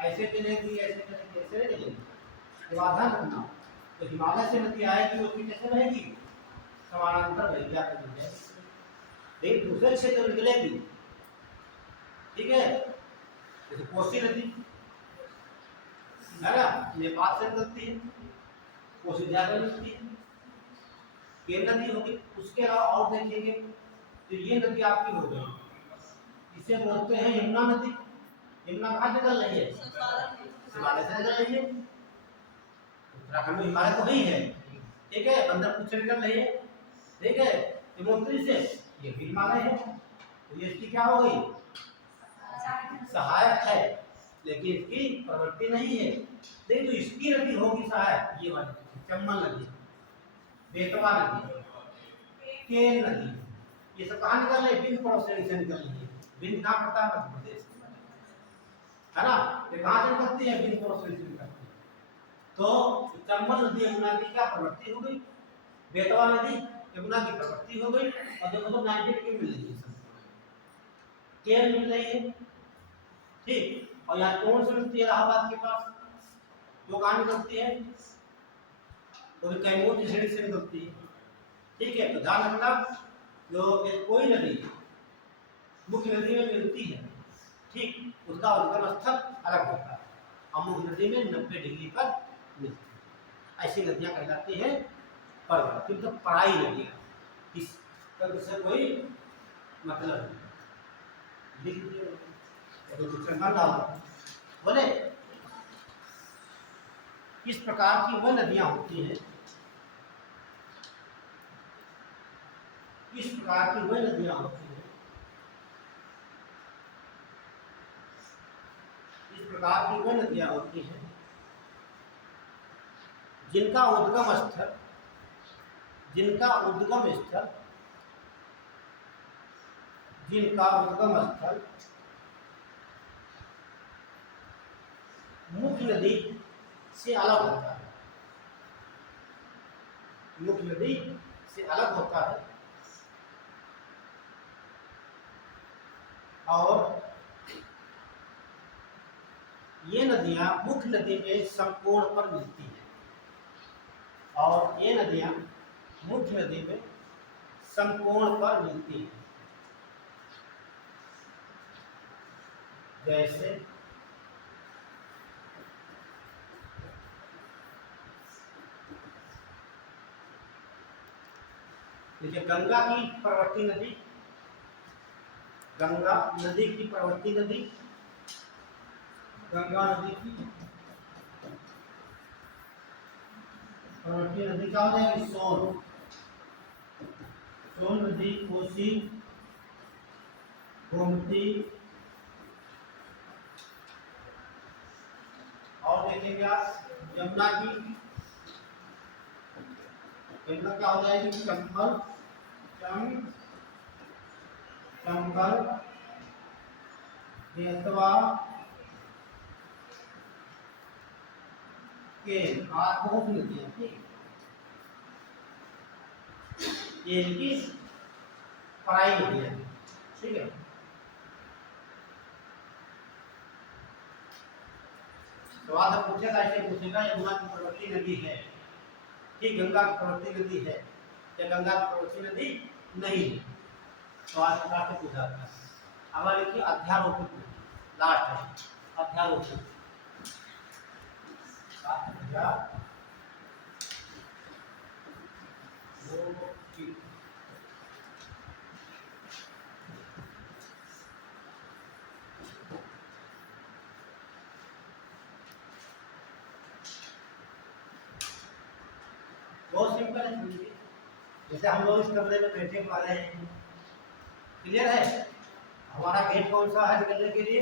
ऐसे चलेगी, ऐसे चलेगी, ऐसे नहीं चलेगी। ध्यान रखना, तो हिमालय से नदी आएगी वो कैसे रहेगी? समानांतर रहेगी, आगे मिल जाएगी। लेकिन दूसरे क्षेत्र में निकलेगी, ठीक है? जैसे कोसी नदी है ना, नेपाल से निकलती है, कोसी ज्यादा निकलती है। केन नदी होगी। उसके अलावा और देखेंगे तो ये नदी आपकी हो गई, इसे बोलते हैं यमुना नदी। यमुना कहाँ निकल रही है? हिमालय से निकल रही है। उत्तराखंड में हिमालय तो नहीं है, ठीक है, बंदरपुर से निकल रही है, ठीक है, यमुनोत्री से, ये भी हिमालय है। तो ये इसकी क्या हो गई? सहायक है, लेकिन इसकी प्रवृत्ति नहीं है। देखिए, तो इसकी नदी होगी सहायक, ये वाली चंबल नदी, बेतवा नदी, केन नदी, ये सब कहाँ निकल रही है? बिंद पड़ोसी से निकल रही है। बिंद कहाँ पड़ता है? मध्य प्रदेश, है ना? ये कहाँ से निकलती है? बिंद पड़ोसी से निकलती है। तो चंबल नदी यमुना की क्या प्रवृत्ति हो गई? बेतवा नदी यमुना की प्रवृत्ति हो गई। और देखो तो 90 डिग्री मिल रही है, केन मिल रही है, ठीक। और यहाँ कौन सी मिलती है? इलाहाबाद के पास। जो कहाँ निकलती है? तो कैमूर की झील से निकलती है, ठीक है। तो ध्यान रखना, जो कोई नदी मुख्य नदी में मिलती है, ठीक, उसका उद्गम स्थल अलग होता है। और मुख्य नदी में 90 डिग्री पर मिलती है। ऐसी नदियां कहलाती है पर्वत, तो पराई नदियां, इस तब से कोई मतलब नहीं। तो क्वेश्चन बन रहा बोले, इस प्रकार की वह नदियां होती हैं, इस प्रकार की वह नदियां होती हैं, इस प्रकार की वह नदियां होती हैं जिनका उद्गम स्थल, जिनका उद्गम स्थल, जिनका उद्गम स्थल मुख्य नदी से अलग होता है, मुख्य नदी से अलग होता है। और ये नदियां मुख्य नदी में संपूर्ण पर मिलती हैं, और ये नदियां मुख्य नदी में संपूर्ण पर मिलती हैं। जैसे देखिए, गंगा की प्रवृत्ति नदी, गंगा नदी की प्रवृत्ति नदी, गंगा नदी की प्रवृत्ति नदी क्या हो जाएगी? सोन, सोन नदी, कोसी, गोमती, और देखेंगे आप यमुना की, यमुना क्या हो जाएगी? चंबल, चंबल, बेतवा, केन, आज बहुत नदियां, ठीक, ये इनकी पराई नदियां, ठीक है। सवाल जब पूछेगा ऐसे पूछेगा यमुना की प्रवृत्ति नदी है कि गंगा की प्रवृत्ति नदी है या गंगा की प्रवृत्ति नदी नहीं है, सवाल प्रकार से पूछा जाता है। अब लिखिए अध्यारोपित, लास्ट है अध्यारोपित। बहुत सिंपल है, समझिए। जैसे हम लोग इस कमरे में बैठे वाले हैं, क्लियर है। हमारा गेट कौन सा है निकलने के लिए?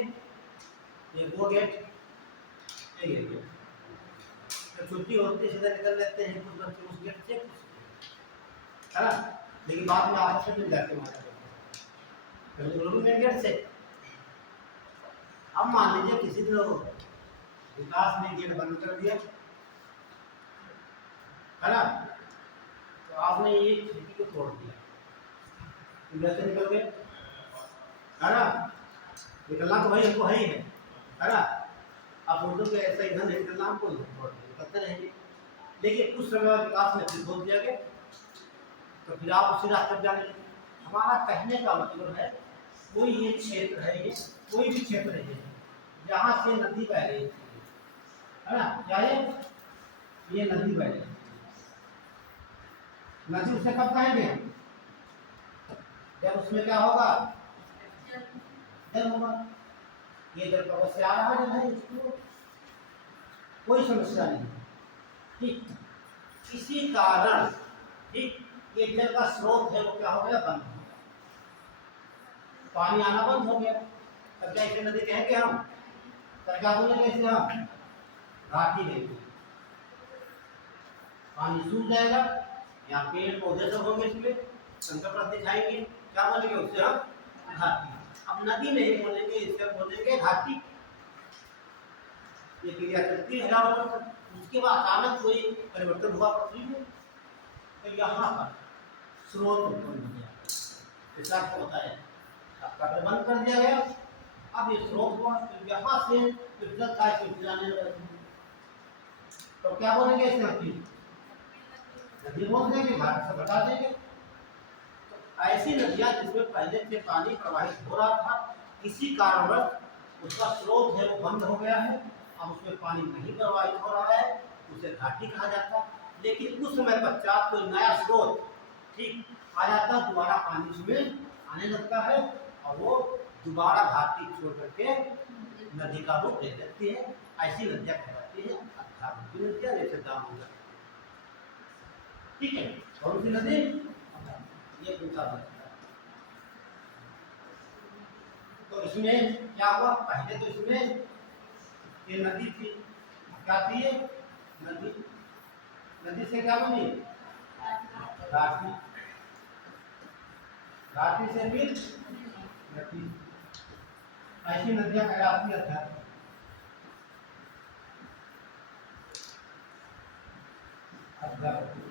ये वो गेट, ये गेट। जब छुट्टी होती है सीधा निकल लेते हैं कुछ बच्चे उस गेट से, है ना, लेकिन बाद में आपस में मिल जाते हैं मेन गेट से। अब मान लीजिए किसी ने विकास ने गेट बंद कर दिया, है ना, तो आपने ये खिड़की को तोड़ दिया, इधर से निकल गए, है ना, निकलना तो भाई हमको है ही है ना। आप उर्दू के ऐसा इधर नहीं निकलना, हमको निकलते रहेंगे। लेकिन उस समय विकास ने फिर बोल दिया गया, तो फिर आप उसी रास्ते पर जाने लगे। हमारा कहने का मतलब है कोई ये क्षेत्र है, ये कोई भी क्षेत्र है जहाँ से नदी बह रही है ना, क्या ये नदी बह रही है। नदी उसे कब कहेंगे? जब उसमें क्या होगा? जल होगा। ये जल पर्वत से आ रहा है नहीं, इसको कोई समस्या नहीं, ठीक। इसी कारण ठीक ये जल का स्रोत है वो क्या हो गया? बंद हो गया, पानी आना बंद हो गया। तब क्या इसे नदी कहेंगे हम? तब क्या बोलेंगे इसे हम? घाटी देंगे। पानी सूख जाएगा, यहाँ पेड़ पौधे सब होंगे, इसमें संकट दिखाएंगे, क्या बोलेंगे उससे हम? घाटी। अब नदी नहीं बोलेंगे, इससे बोलेंगे घाटी। ये क्रिया चलती है हजारों वर्ष तक। उसके बाद अचानक कोई परिवर्तन हुआ पृथ्वी में, तो यहाँ पर स्रोत उत्पन्न हो गया, जैसा आपको बताया, आपका बंद कर दिया गया। अब ये स्रोत हुआ, तो यहाँ से जल का जाने लगा, तो क्या बोलेंगे इस नदी? नदी बोल देंगे, घाट से बता देंगे। तो ऐसी नदियां जिसमें पहले से पानी प्रवाहित हो रहा था, किसी कारणवश उसका स्रोत है वो बंद हो गया है, अब उसमें पानी नहीं प्रवाहित हो रहा है, उसे घाटी कहा जाता है। लेकिन कुछ समय पश्चात कोई नया स्रोत ठीक आ जाता है, दोबारा पानी उसमें आने लगता है और वो दोबारा घाटी छोड़ करके नदी का रूप ले लेती है। ऐसी नदियां कहलाती है अध्यारोपित नदियां, जैसे दामोदर, ठीक है। कौन सी नदी? ये पूछा जाता है। तो इसमें क्या हुआ? पहले तो इसमें ये नदी थी, क्या थी ये नदी? नदी से क्या बनी? घाटी, घाटी से फिर नदी। ऐसी नदियां कहलाती है अध्यारोपित।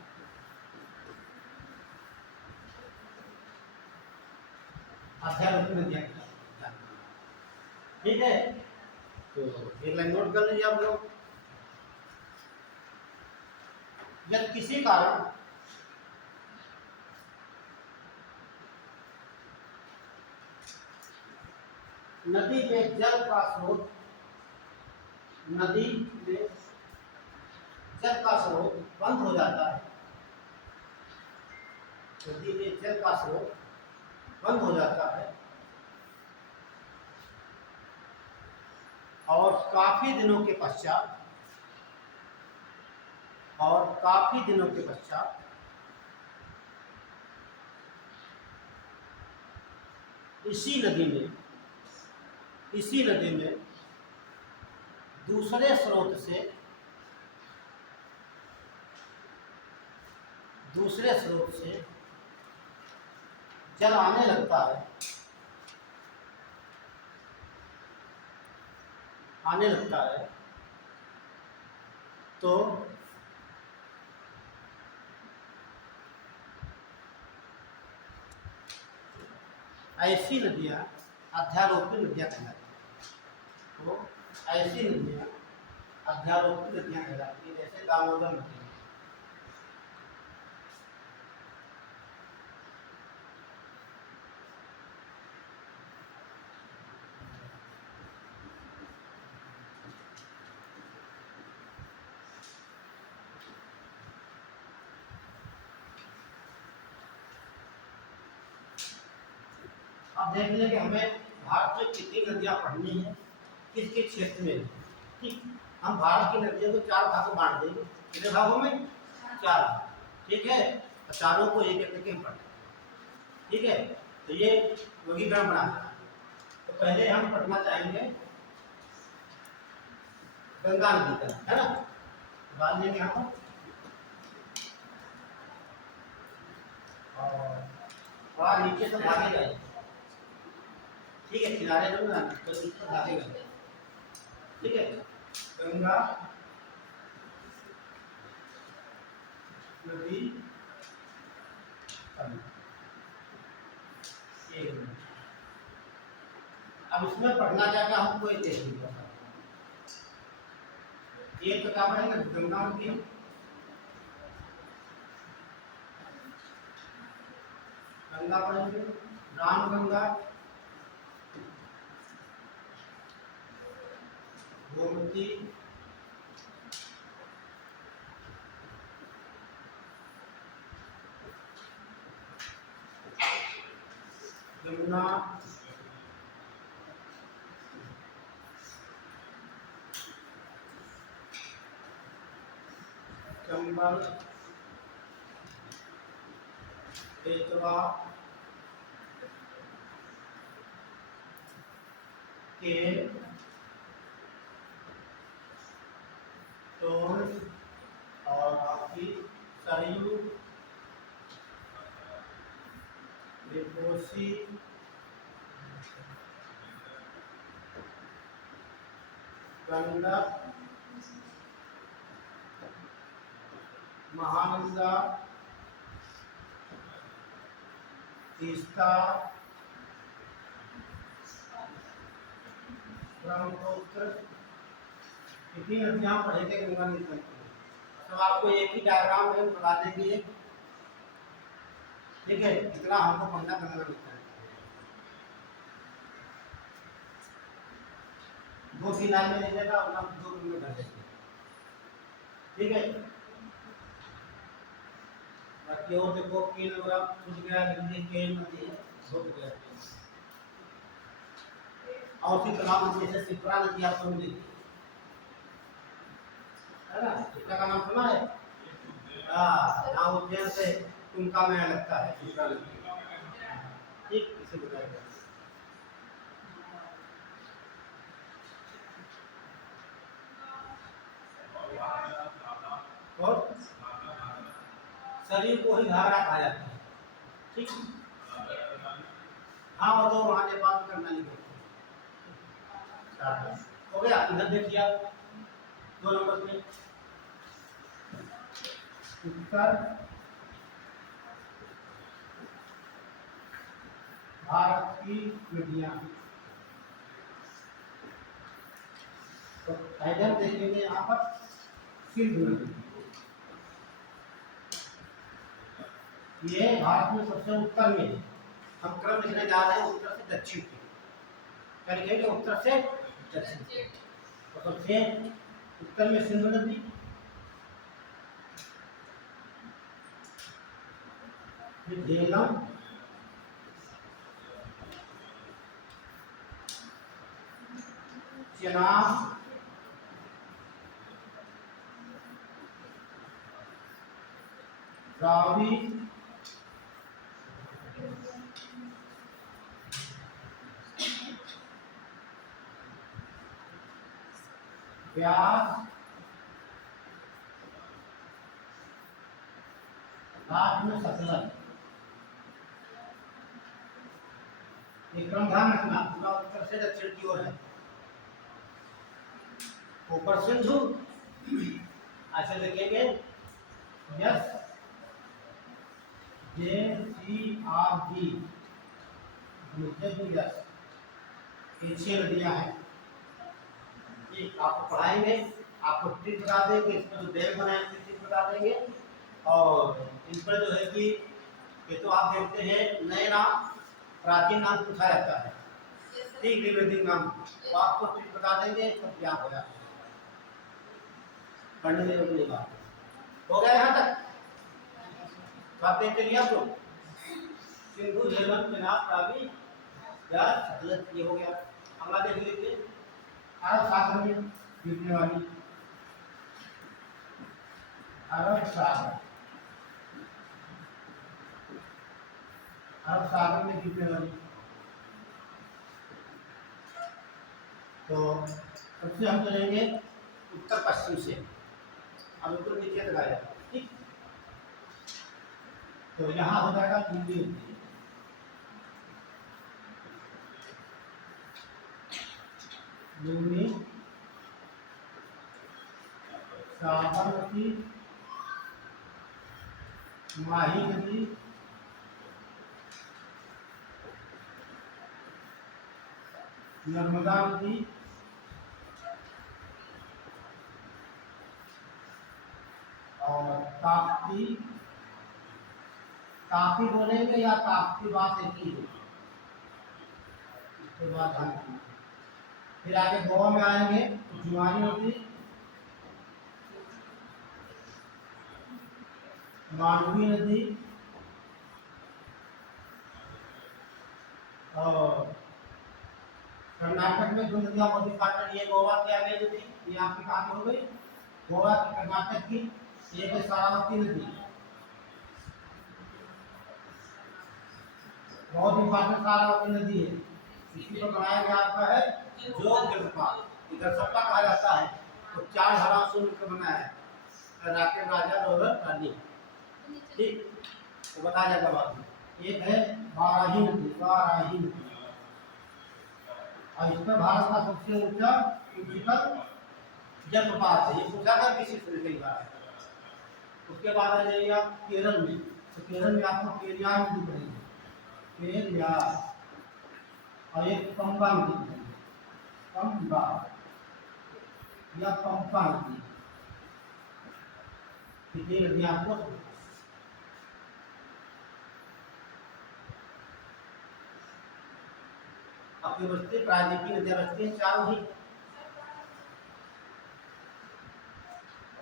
अध्यारोपित नदियां, ठीक है। तो एक लाइन नोट कर लीजिए आप लोग। यदि किसी कारण नदी में जल का स्रोत, नदी में जल का स्रोत बंद हो जाता है, नदी में जल का स्रोत बंद हो जाता है और काफी दिनों के पश्चात इसी नदी में दूसरे स्रोत से जल आने लगता है, तो ऐसी नदियाँ अध्यारोपित नदियाँ कहलाती हैं। तो ऐसी नदियाँ अध्यारोपित नदियाँ कहलाती हैं, जैसे दामोदर नदी। अब देख लें कि हमें भारत में कितनी नदियाँ पढ़नी है, किस किस क्षेत्र में। ठीक, हम भारत की नदियों को 4 भागों में बांट देंगे। कितने भागों में? 4 भाग। ठीक है, तो चारों को एक एक करके पढ़ें। ठीक है, तो ये वर्गीकरण बना है। तो पहले हम पढ़ना चाहेंगे गंगा नदी का, है ना। बात लेंगे यहाँ पर और थोड़ा नीचे तो भागे गए। ठीक है, किनारे जो ना तो नीचे भागे गए। ठीक है, गंगा नदी अब इसमें पढ़ना क्या क्या हमको एक देख लीजिए। एक तो क्या पढ़ेंगे गंगा नदी, गंगा पढ़ेंगे, राम गंगा, गोमती, यमुना, चंबल, बेतवा, के टोन और आपकी सरयू, कोसी, गंडक, महानंदा, तीस्ता, ब्रह्मपुत्र। कितनी नदियाँ पढ़े थे गंगा नदी की। तो आपको एक ही डायग्राम में बता देंगे। ठीक है, इतना हमको पढ़ना गंगा नदी का। 2-3 लाइन में ले लेगा और हम 2 दिन में कर देंगे। ठीक है, बाकी और देखो केन वगैरह छूट गया, लेकिन केन नदी छूट गया। और उसी तालाब में जैसे शिप्रा नदी आपको मिलेगी, है ना। शिप्रा का नाम सुना है? हाँ, यहाँ उज्जैन से कुंका में लगता है शिप्रा नदी। ठीक, इसे बताएगा। और शरीर को ही घाघरा कहा जाता है। ठीक, हाँ वो तो वहाँ नेपाल में करना नहीं पड़ता। हो गया, इधर देखिए आप 2 नंबर पे उत्तर भारत की नदियाँ। तो टाइटल देखेंगे यहाँ पर सिंधु नदी। ये भारत में सबसे उत्तर में है। हम क्रम लिखने जा रहे हैं उत्तर से दक्षिण की। क्या लिखेंगे? उत्तर से दक्षिण। तो सबसे उत्तर में सिंधु नदी, झेलम, चेनाब, रावी, व्यास, लास्ट में सतलज। ये क्रम ध्यान रखना, पूरा उत्तर से दक्षिण की ओर है। ऊपर सिंधु, ऐसे लिखेंगे SJCRB, ये 6 नदियां हैं। ये आपको पढ़ाएंगे, आपको ट्रिक बता देंगे, इसमें जो डैम बनाए उसकी ट्रिक बता देंगे। और इन पर जो है कि ये तो आप देखते हैं नए नाम प्राचीन नाम पूछा जाता है, ठीक रिलेटिव नाम, तो आपको ट्रिक बता देंगे, सब क्या हो जाता है, पढ़ने में अपनी बात हो गया यहाँ तक। तो आप देखते नहीं आप लोग सिंधु झेलम चिनाब रावी या सतलज, ये हो गया। अगला देख लीजिए अरब सागर में गिरने वाली, अरब सागर, अरब सागर में गिरने वाली। तो सबसे हम चलेंगे उत्तर पश्चिम से, अब ऊपर नीचे तक आएगा, ठीक। तो यहाँ हो जाएगा लुम्बिनी नदी, लुम्बिनी, साबरमती, माही नदी, नर्मदा नदी, और ताप्ती, ताप्ती बोलेंगे या ताप्ती, बात एक ही है। इसके बाद फिर आगे गोवा में आएंगे तो जुआनी नदी, मांडवी नदी, और कर्नाटक में जो नदियां मौजूद पाकर, ये गोवा की आ गई नदी, ये आपकी कहाँ की हो गई, गोवा की, कर्नाटक की। एक है सारावती नदी, बहुत इंपॉर्टेंट सारावती नदी है, इसी को बनाया गया आपका है जोग जलप्रपात, इधर सप्ता कहा जाता है। तो 4 धाराओं से मिलकर बनाया है, राकेश राजा और रानी, ठीक। तो बताया जाएगा बाद में। एक है बाराही नदी, बाराही नदी, और इसमें भारत का सबसे ऊंचा उच्चतम जलप्रपात है, ये पूछा था किसी से कई बार। उसके बाद आ जाइए आप केरल में, तो केरल में आपको पेरियार नदी पड़ेगी, पेरियार, और एक पंपा नदी पड़ेगी, पंपा या पंपा नदी, ये नदी आपको। आपके बचते प्रायद्वीप की नदियां बचती हैं 4 ही,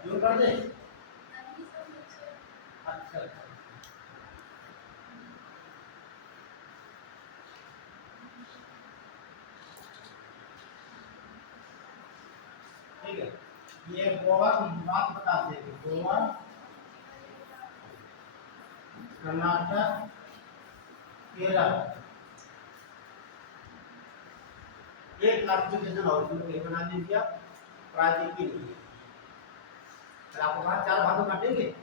जो कर दे। अच्छा, ठीक है। ये गोवा की बात बताते हैं, गोवा, कर्नाटक, केरल, एक क्लासिफिकेशन और इसमें बना दीजिए प्रायद्वीप की नदी। फिर आपको कहा 4 भागों काटेंगे,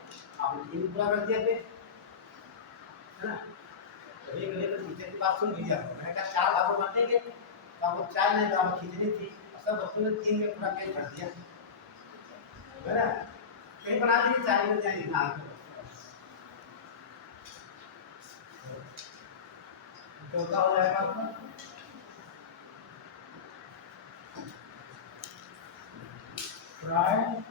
आपने 3 पूरा कर दिया थे, है ना। तो एक लेकर टीचर की बात सुन लीजिए, मैंने कहा 4 भागों काटेंगे, तो आपको 4 नहीं तो आपको खींचनी थी, सब बच्चों ने 3 में पूरा पेज कर दिया, है ना। कहीं बना दीजिए 4 में जाएंगे ना, चौथा हो जाएगा आपका प्राय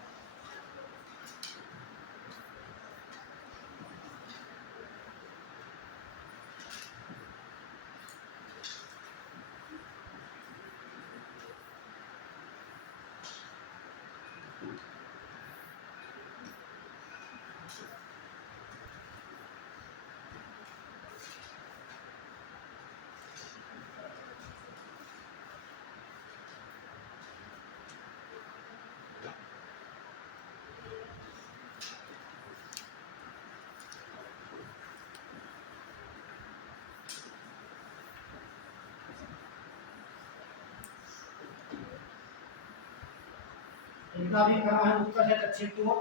इनका भी क्रम है उत्तर से दक्षिण की ओर।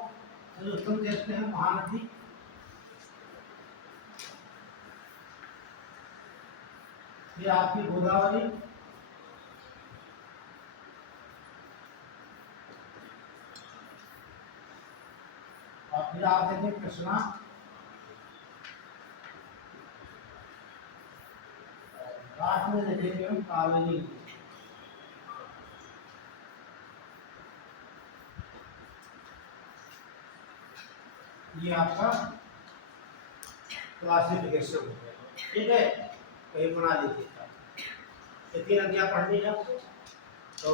तो दोस्तों देखते हैं महानदी, ये आपकी गोदावरी, और फिर आप देखें कृष्णा, से देखेंगे हम कावेरी। ये आपका क्लासिफिकेशन हो गया, ठीक है। कहीं बना लीजिएगा, ये 3 नदियाँ पढ़नी है आपको। तो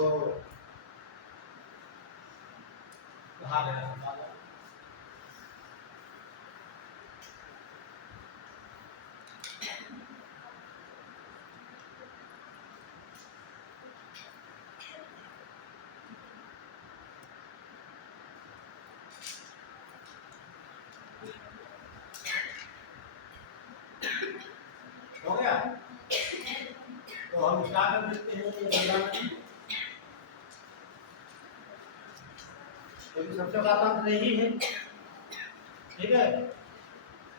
कहाँ गया हो गया। तो हम स्टार्ट कर देते हैं ये गंगा नदी। क्योंकि सबसे बड़ा तंत्र यही है, ठीक है।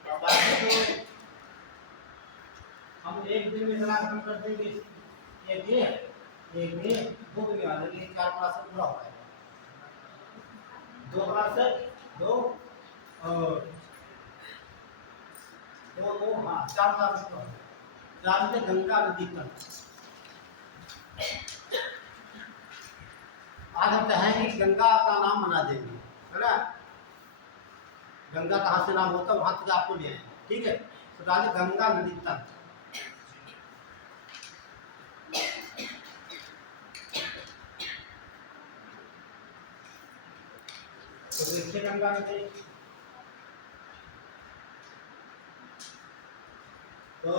और बाकी तो हम एक दिन में इतना खत्म कर देंगे, एक ये 2 दिन आ जाएंगे, 4 क्लास से पूरा हो जाएगा। 2 क्लास से 2 और 2 हाँ 4 क्लास से पूरा हो जाएगा। जानते गंगा नदी तक आज हम चाहेंगे कि गंगा का नाम बना देंगे, है ना। गंगा कहाँ से नाम होता है वहां तक आपको ले आएंगे, ठीक है। तो डाले गंगा नदी तक। तो देखिए गंगा नदी, तो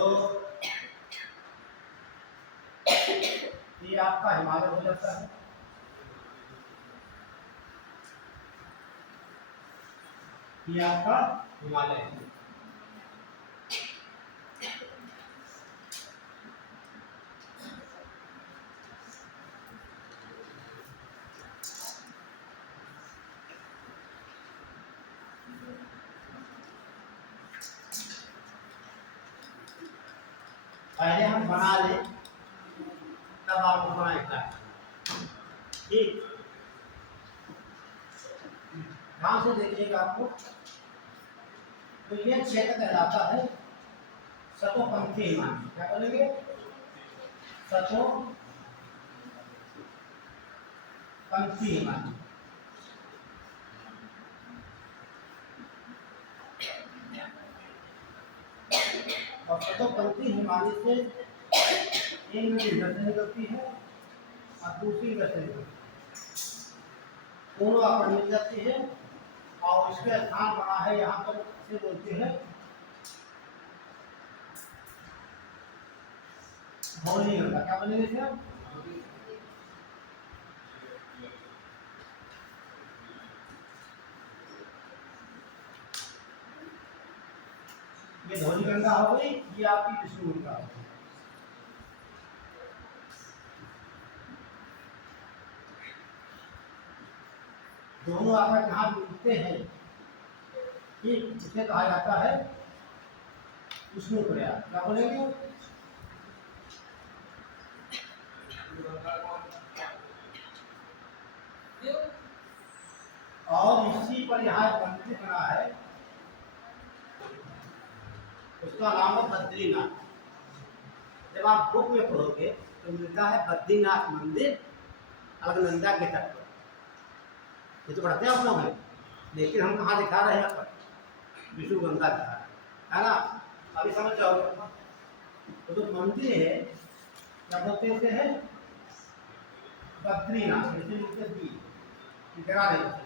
ये आपका हिमालय हो जाता है। ये आपका हिमालय है। पहले हम बना ले तब आपको बनाएगा, ठीक। ध्यान से देखिएगा आपको। तो ये क्षेत्र कहलाता है सतोपंथी हिमालय। क्या बोलेंगे? सतोपंथी हिमालय। और सतोपंथी हिमालय से एक नदी इधर से निकलती है और दूसरी इधर से निकलती है, दोनों आपस मिल जाती है। और इसके स्थान बना है यहाँ पर, इसे बोलते हैं धौली गंगा। क्या बोलेंगे इसे आप? ये धौली गंगा हो गई, ये आपकी विष्णु गंगा हो गई। दोनों आपस जहाँ मिलते हैं, ठीक, इसे कहा जाता है विष्णु प्रयाग। क्या बोलेंगे? और इसी पर यहाँ एक मंदिर बना है, उसका नाम है बद्रीनाथ। जब आप बुक में पढ़ोगे तो मिलता है बद्रीनाथ मंदिर अलकनंदा के तट पर। ये तो पढ़ते हैं आप लोग हैं, लेकिन हम कहाँ दिखा रहे हैं? पर विष्णु गंगा दिखा रहे हैं, है ना। अभी समझ जाओ। तो जो मंदिर है क्या बोलते से है? बद्रीनाथ। जैसे लिखते दिखा रहे हैं।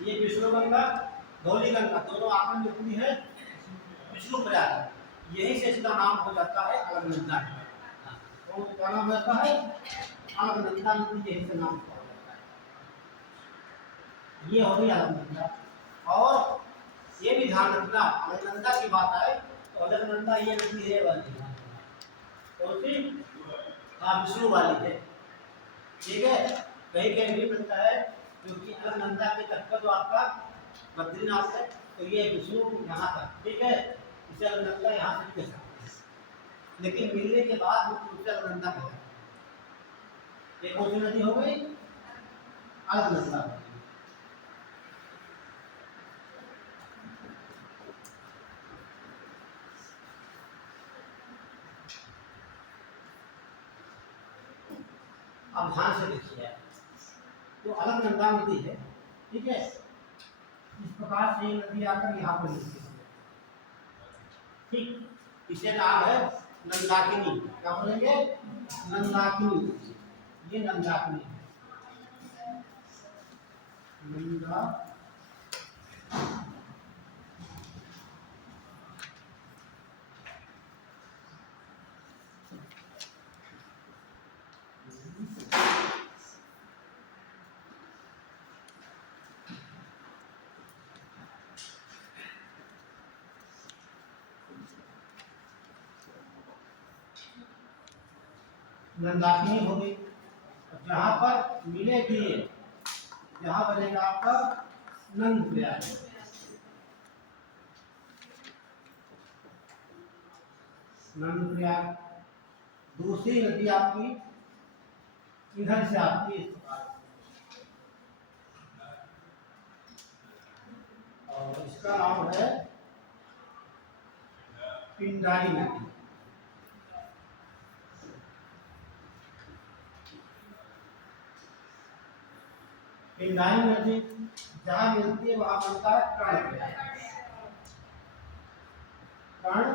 ये विष्णु गंगा, धौली गंगा दोनों आपस में मिलती है विष्णु प्रयाग। यही से इसका नाम हो जाता है अलकनंदा। तो क्या नाम रहता है? अलकनंदा नदी, यही से नाम हो जाता है। ये हो गई अलकनंदा। और ये भी ध्यान रखना, अलकनंदा की बात आए तो अलकनंदा ये नदी है वाली, कौन सी? हाँ, विष्णु वाली है, ठीक है। कहीं कहीं भी मिलता है, क्योंकि अलकनंदा के तट पर जो आपका बद्रीनाथ है, तो ये विष्णु यहाँ तक, ठीक है। इसे अलकनंदा यहाँ से कह सकते हैं, लेकिन मिलने के बाद मुख्य रूप से अलकनंदा कहते हैं। ये कौन सी नदी हो गई? अलकनंदा। अब ध्यान से देखिए, तो अलग गंगा नदी है, ठीक है। इस प्रकार से नदी आकर यहाँ पर मिलती है, ठीक। इसे नाम है नंदाकिनी। क्या बोलेंगे? नंदाकिनी। ये नंदाकिनी है, नंदा नंदाकिनी हो गई। जहाँ पर मिलेगी, जहाँ बनेगा आपका नंद प्रयाग, नंद प्रयाग। दूसरी नदी आपकी इधर से आती है, इस प्रकार, और इसका नाम है पिंडारी नदी। पिंडारी नदी जहाँ मिलती है वहां बनता है कर्ण प्रयाग। कर्ण,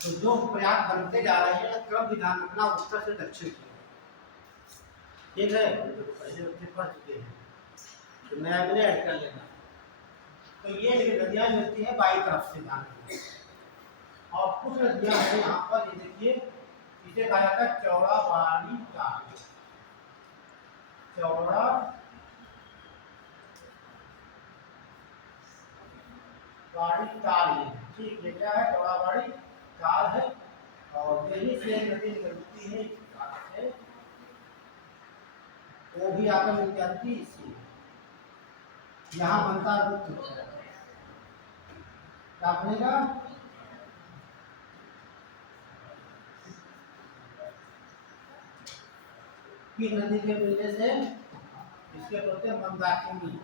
तो जो प्रयाग बनते जा रहे हैं, क्रम विधान रखना उत्तर से दक्षिण की, ठीक है। पहले बच्चे पढ़ चुके हैं, तो नया में ऐड कर लेना। तो ये नदियाँ मिलती है बाई तरफ से, ध्यान रखिए। और कुछ नदियाँ हैं यहाँ पर, ये देखिए, इसे कहा जाता है चौड़ा बाड़ी ताल। चौड़ा बाड़ी ताल, ठीक है। क्या है? चौड़ा बाड़ी ताल है। और यही से नदी निकलती है से, वो भी आकर मिल जाती है इसी, यहाँ बनता है गुप्त प्रयाग। क्या बनेगा? कि नदी के मिलने से इसके बोलते हैं मंदाकिनी।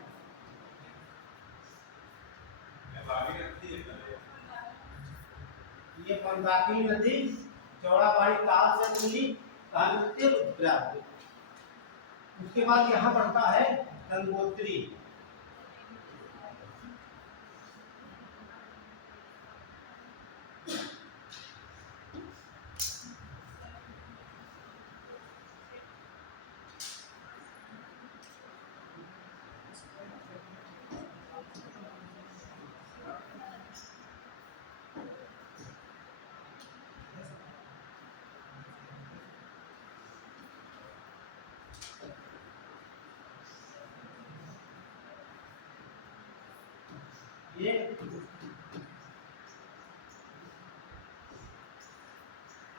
ये मंदाकिनी नदी चौड़ाबाड़ी ताल से मिली, कहाँ मिलती है? रुद्रप्रयाग। उसके बाद यहाँ पड़ता है गंगोत्री।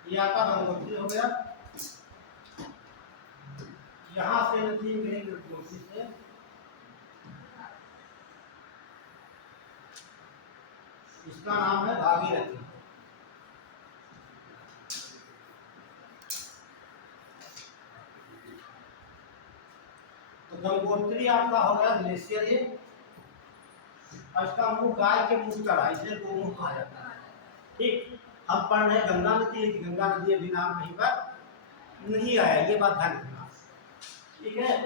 ये आपका गंगोत्री हो गया। यहाँ से नदी गई गंगोत्री से, इसका नाम है भागीरथी। तो गंगोत्री आपका हो गया ग्लेशियर, ये, और इसका मुंह गाय के मुंह का है, इसलिए गोमुख कहा जाता है, ठीक। हम पढ़ रहे गंगा नदी, गंगा नदी अभी नाम कहीं पर नहीं आया, ये बात ध्यान रखना, ठीक है।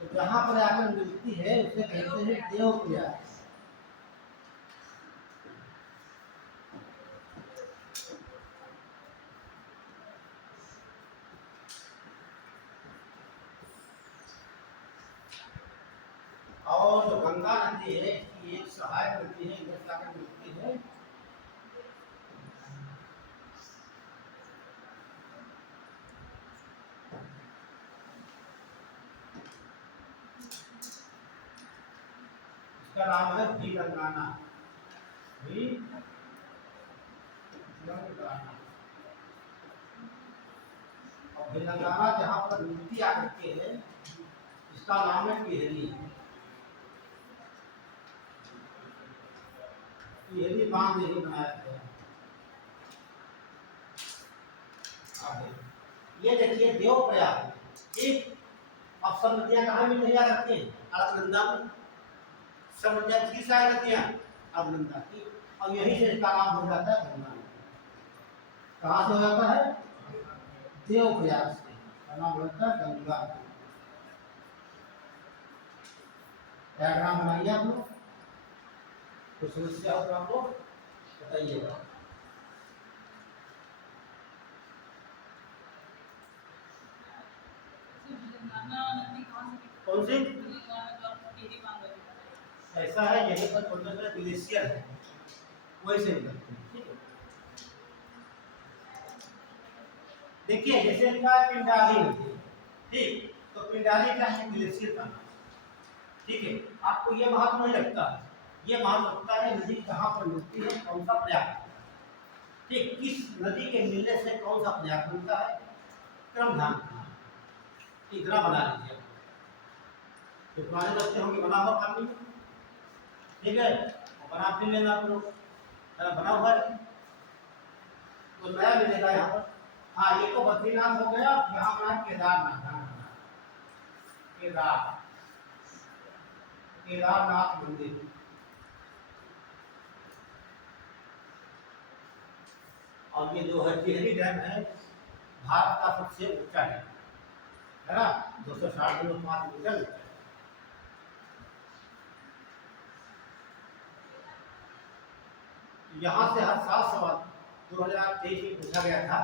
तो जहां पर आकर मिलती है उसे कहते हैं देव प्रयाग। और जो गंगा नदी है, इसकी एक सहायक नदी है, इधर से आकर मिलती है, इसका नाम है भिलंगाना। और भिलंगाना जहाँ पर मिलती आकर के है, इसका नाम है टिहरी। टिहरी बांध नहीं बनाया गया। ये देखिए देवप्रयाग, ठीक। अब सब नदियाँ कहाँ मिल रही करती हैं? अलकनंदा में। सब नदियाँ किस आए नदियाँ? अलकनंदा की, और यही से इसका नाम हो जाता है गंगा नदी। कहाँ से हो जाता है? देवप्रयाग से, इसका नाम होता है गंगा नदी। डायग्राम बनाइए आप लोग, कुछ समस्या हो तो आप लोग बताइएगा। कौन सी? ऐसा है, यहीं पर छोटा छोटा ग्लेशियर है, वही से निकलते हैं। ठीक है, देखिए जैसे लिखा है पिंडाली नदी, ठीक, तो पिंडाली का है ग्लेशियर का नाम। ठीक है, आपको ये महत्व नहीं लगता है, ये महत्व लगता है नदी कहाँ पर मिलती है, कौन सा प्रयाग। ठीक, किस नदी के मिलने से कौन सा प्रयाग मिलता है, क्रम ध्यान रखना, इतना बना लीजिए। तो पुराने रस्ते होंगे बना हुआ खाली में, ठीक है, और बना फिर लेना आप लोग, बना हुआ है तो नया मिलेगा यहाँ पर। हाँ, ये तो बद्रीनाथ हो गया, यहाँ बना केदारनाथ, केदारनाथ मंदिर। और ये जो है टिहरी डैम है भारत का सबसे ऊंचा डैम है ना, 260.5 मीटर। यहाँ से हर साल सवाल 2023 में पूछा गया था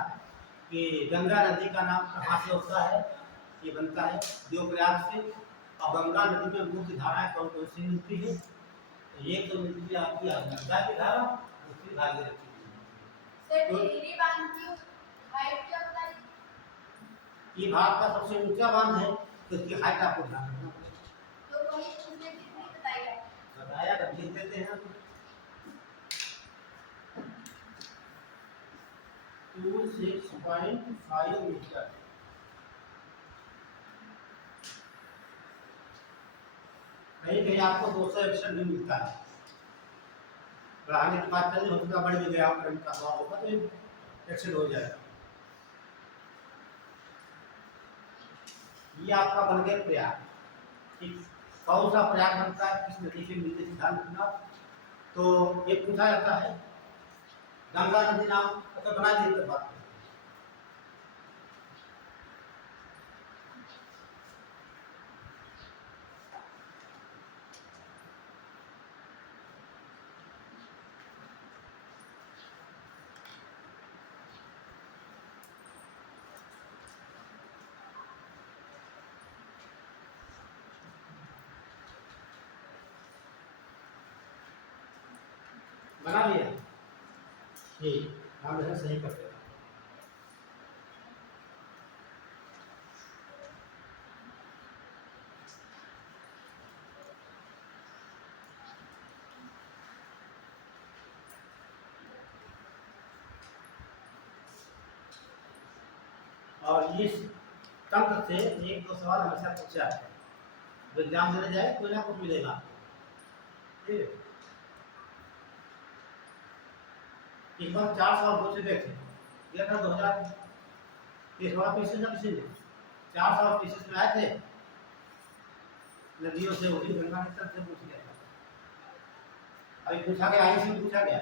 कि गंगा नदी का नाम कहाँ से होता है, ये बनता है देवप्रयाग से। और गंगा नदी में मुख्य धाराएं कौन कौन सी मिलती है, ये तो मिलती है आपकी गंगा की धारा, दूसरी भागीरथी की। ये भारत का सबसे ऊंचा बांध है, तो इसकी हाइट आपको ध्यान रखना पड़ेगा। बताया तब लिख देते हैं 26.5 मीटर। कहीं कहीं आपको 261 भी मिलता है, बढ़ाने की बात चल रही हो सकता बढ़ भी गया करंट का दबाव होगा तो एक्सीड हो जाएगा। ये आपका बन गया प्रयाग। ठीक, कौन सा प्रयाग बनता है, किस नदी से मिलते हैं, ध्यान रखना। तो ये पूछा जाता है, गंगा नदी नाम तो बना दी बात। बना लिया, ठीक, हम इसे सही करते हैं। और इस तंत्र से एक दो सवाल हमेशा पूछा है, जो एग्जाम देने जाए कोई ना कुछ मिलेगा। ठीक है, इस बार 4 सवाल पूछ चुके थे, यह था 2030 वाला पीछे ना किसी ने 4 सवाल पीछे में आए थे, नदियों से उठी गंगा नदी से पूछ गया था। अभी पूछा गया, आई से पूछा गया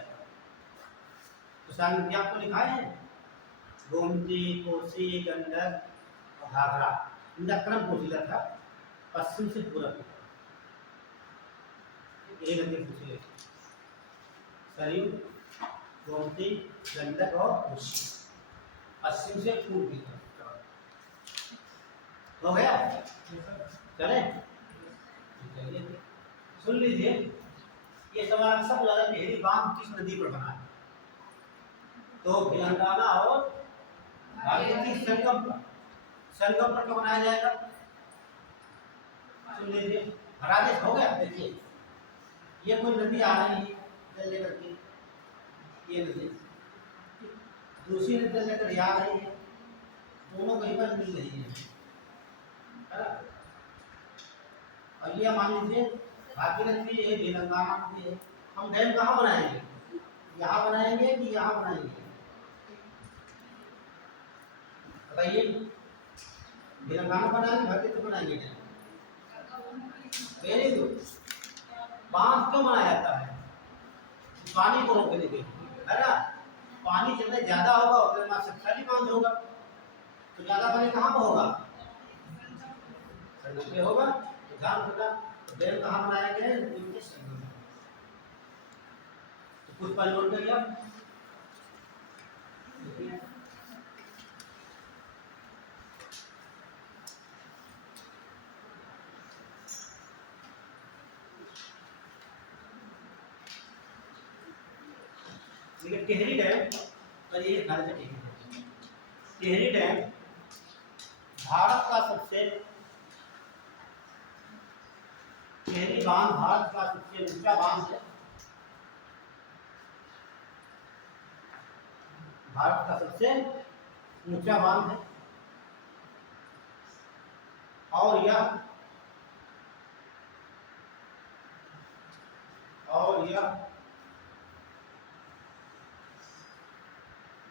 तो सारी नदी आपको लिखाए हैं, गोमती, कोसी, गंडक और घाघरा, इनका क्रम पूछ लिया था पश्चिम से पूरब। ये नदी पूछ ली, सरयू, गोमती, गंडक और कोसी, पश्चिम से पूर्व की तरफ। हो गया, चले चलिए सुन लीजिए। ये सवाल सब ज्यादा टिहरी बांध किस नदी पर बना है, तो भिलंगाना और भागीरथी संगम पर, संगम पर कब बनाया जाएगा, सुन लीजिए। राजेश हो गया, देखिए ये कोई नदी आ रही है जल लेकर के, ये नदी दूसरी नदी जल लेकर आ रही है, दोनों कहीं पर मिल रही है ना। और ये मान लीजिए भागीरथी है, भिलंगाना नदी है, हम डैम कहाँ बनाएंगे, यहाँ बनाएंगे कि यहाँ बनाएंगे, बताइए। भिलंगाना बनाएंगे, भागीरथी बनाएंगे डैम। Very good. बांध क्यों बनाया जाता है, पानी को रोकने के लिए, है ना। पानी जितना ज्यादा होगा उतना शक्तिशाली बांध होगा। तो ज्यादा पानी कहाँ पर होगा, संगम में होगा। तो ध्यान रखना, डैम कहाँ बनाया गया है, नदी के संगम में। तो कुछ पानी नोट करिए आप। देखिए टिहरी डैम, और ये भारत का टिहरी डैम भारत का सबसे, टिहरी बांध भारत का सबसे ऊंचा बांध है। भारत का सबसे ऊंचा बांध है। और यह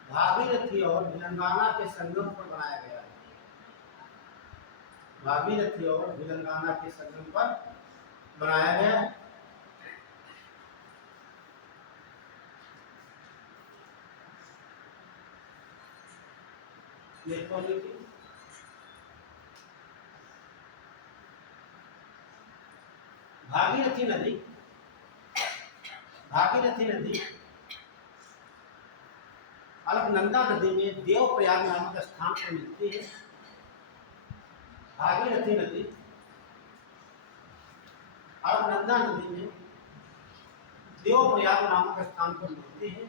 भागीरथी और तेलंगाना के संगम पर बनाया गया है। भागीरथी और तेलंगाना के संगम पर बनाया गया है। भागीरथी नदी, भागीरथी नदी अलकनंदा नदी में देवप्रयाग नामक स्थान पर मिलती है। भागीरथी नदी अलकनंदा नदी में देवप्रयाग नामक स्थान पर मिलती है।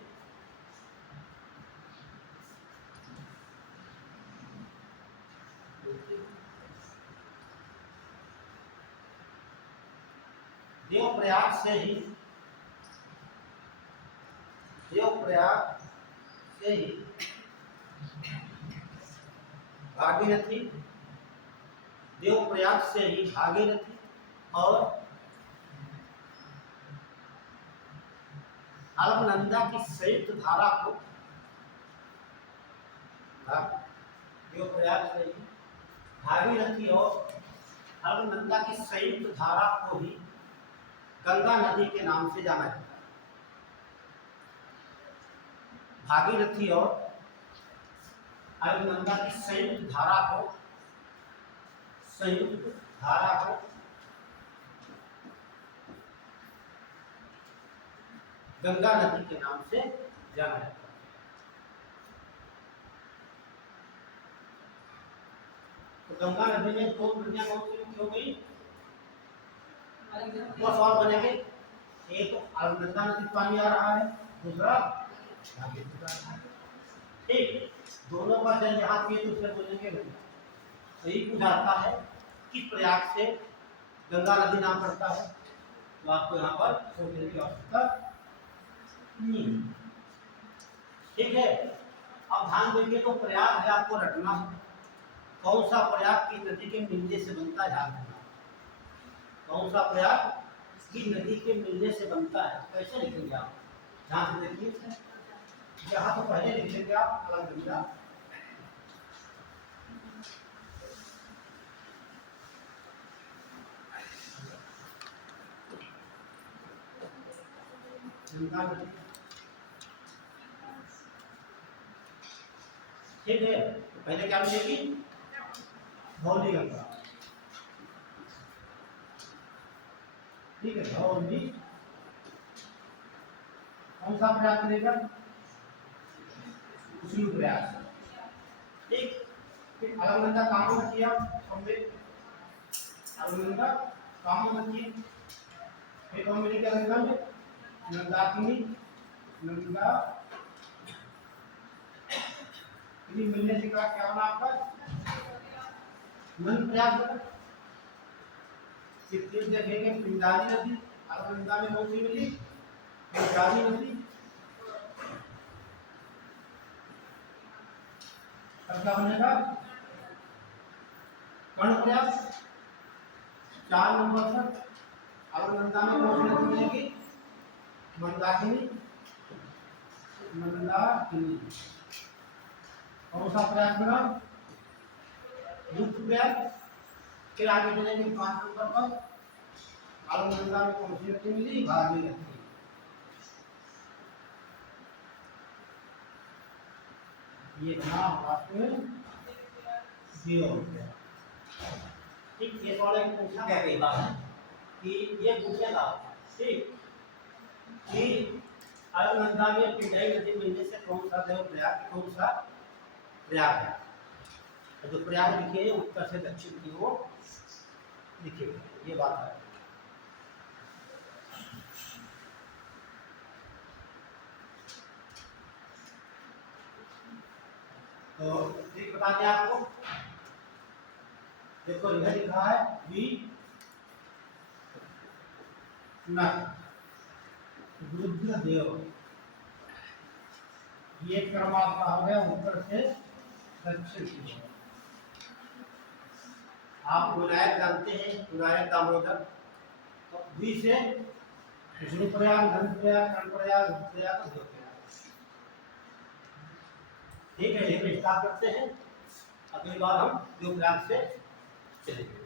देवप्रयाग से ही भागीरथी, देवप्रयाग से ही भागीरथी और अलकनंदा की संयुक्त धारा को, देवप्रयाग से ही भागीरथी और अलकनंदा की संयुक्त धारा को ही गंगा नदी के नाम से जाना जाता है। भागीरथी और अलकनंदा की संयुक्त धारा को गंगा नदी के नाम से जाना जाता है। तो गंगा नदी में दो नदियां कौन सी हो गई, दो सवाल बनेंगे। एक अलकनंदा नदी पानी आ रहा है, दूसरा भागीरथी का आ रहा है। ठीक, दोनों का जल जहां किए तो उसे बोलेंगे गंगा। यही पूछाता है किस प्रयाग से गंगा नदी नाम पड़ता है, तो आपको यहाँ पर सोचने की आवश्यकता नहीं। ठीक है, अब ध्यान देंगे तो प्रयाग है आपको रटना है। कौन सा प्रयाग की नदी के मिलने से बनता है, ध्यान देना। कौन सा प्रयाग की नदी के मिलने से बनता है, कैसे लिखेंगे आप, ध्यान से देखिए। यहाँ तो पहले लिख लेंगे आप अलकनंदा, ठीक है। तो पहले क्या मिलेगी, धौली गंगा। ठीक है, धौली। कौन सा प्रयाग मिलेगा, उसी प्रयाग। ठीक, फिर अलकनंदा काम रखिए आप, अलकनंदा काम रखिए। फिर कौन मिलेगी अलकनंदा में, मंदाकिनी, नंदा मिलने से क्या होना आपका, मन प्रयाग बना। फिर देखेंगे पिंडारी नदी, अलकनंदा में कौन सी मिली, पिंडारी नदी। क्या बनेगा, कर्ण प्रयाग। 4 नंबर पर अलकनंदा में कौन सी नदी मिलेगी, मंदाकिनी, कौन सा प्रयाग बना, रुद्रप्रयाग। फिर आगे चलेंगे 5 नंबर पर अलकनंदा में कौन सी नदी मिली, भागीरथी। ये कहाँ हुआ फिर जीरो हो गया। ठीक, ये सवाल एक पूछा गया कई बार कि ये पूछेगा ठीक कि अलकनंदा में पिंडई नदी मिलने से कौन सा देव प्रयाग, कौन सा प्रयाग है। तो जो प्रयाग लिखे उत्तर से दक्षिण की ओर लिखे, ये बात है। तो ठीक बता दिया आपको। देखो इधर लिखा है वी रुद्रदेव, ये क्रम आपका हो गया उत्तर से दक्षिण की ओर। आप विनायक जानते हैं, विनायक दामोदर, तो वी से रुद्रप्रयाग, धनुप्रयाग, कर्णप्रयाग, रुद्रप्रयाग, देवप्रयाग। ठीक है, लेकिन स्टार्ट करते हैं। अगली बार हम देवप्रयाग से चलेंगे।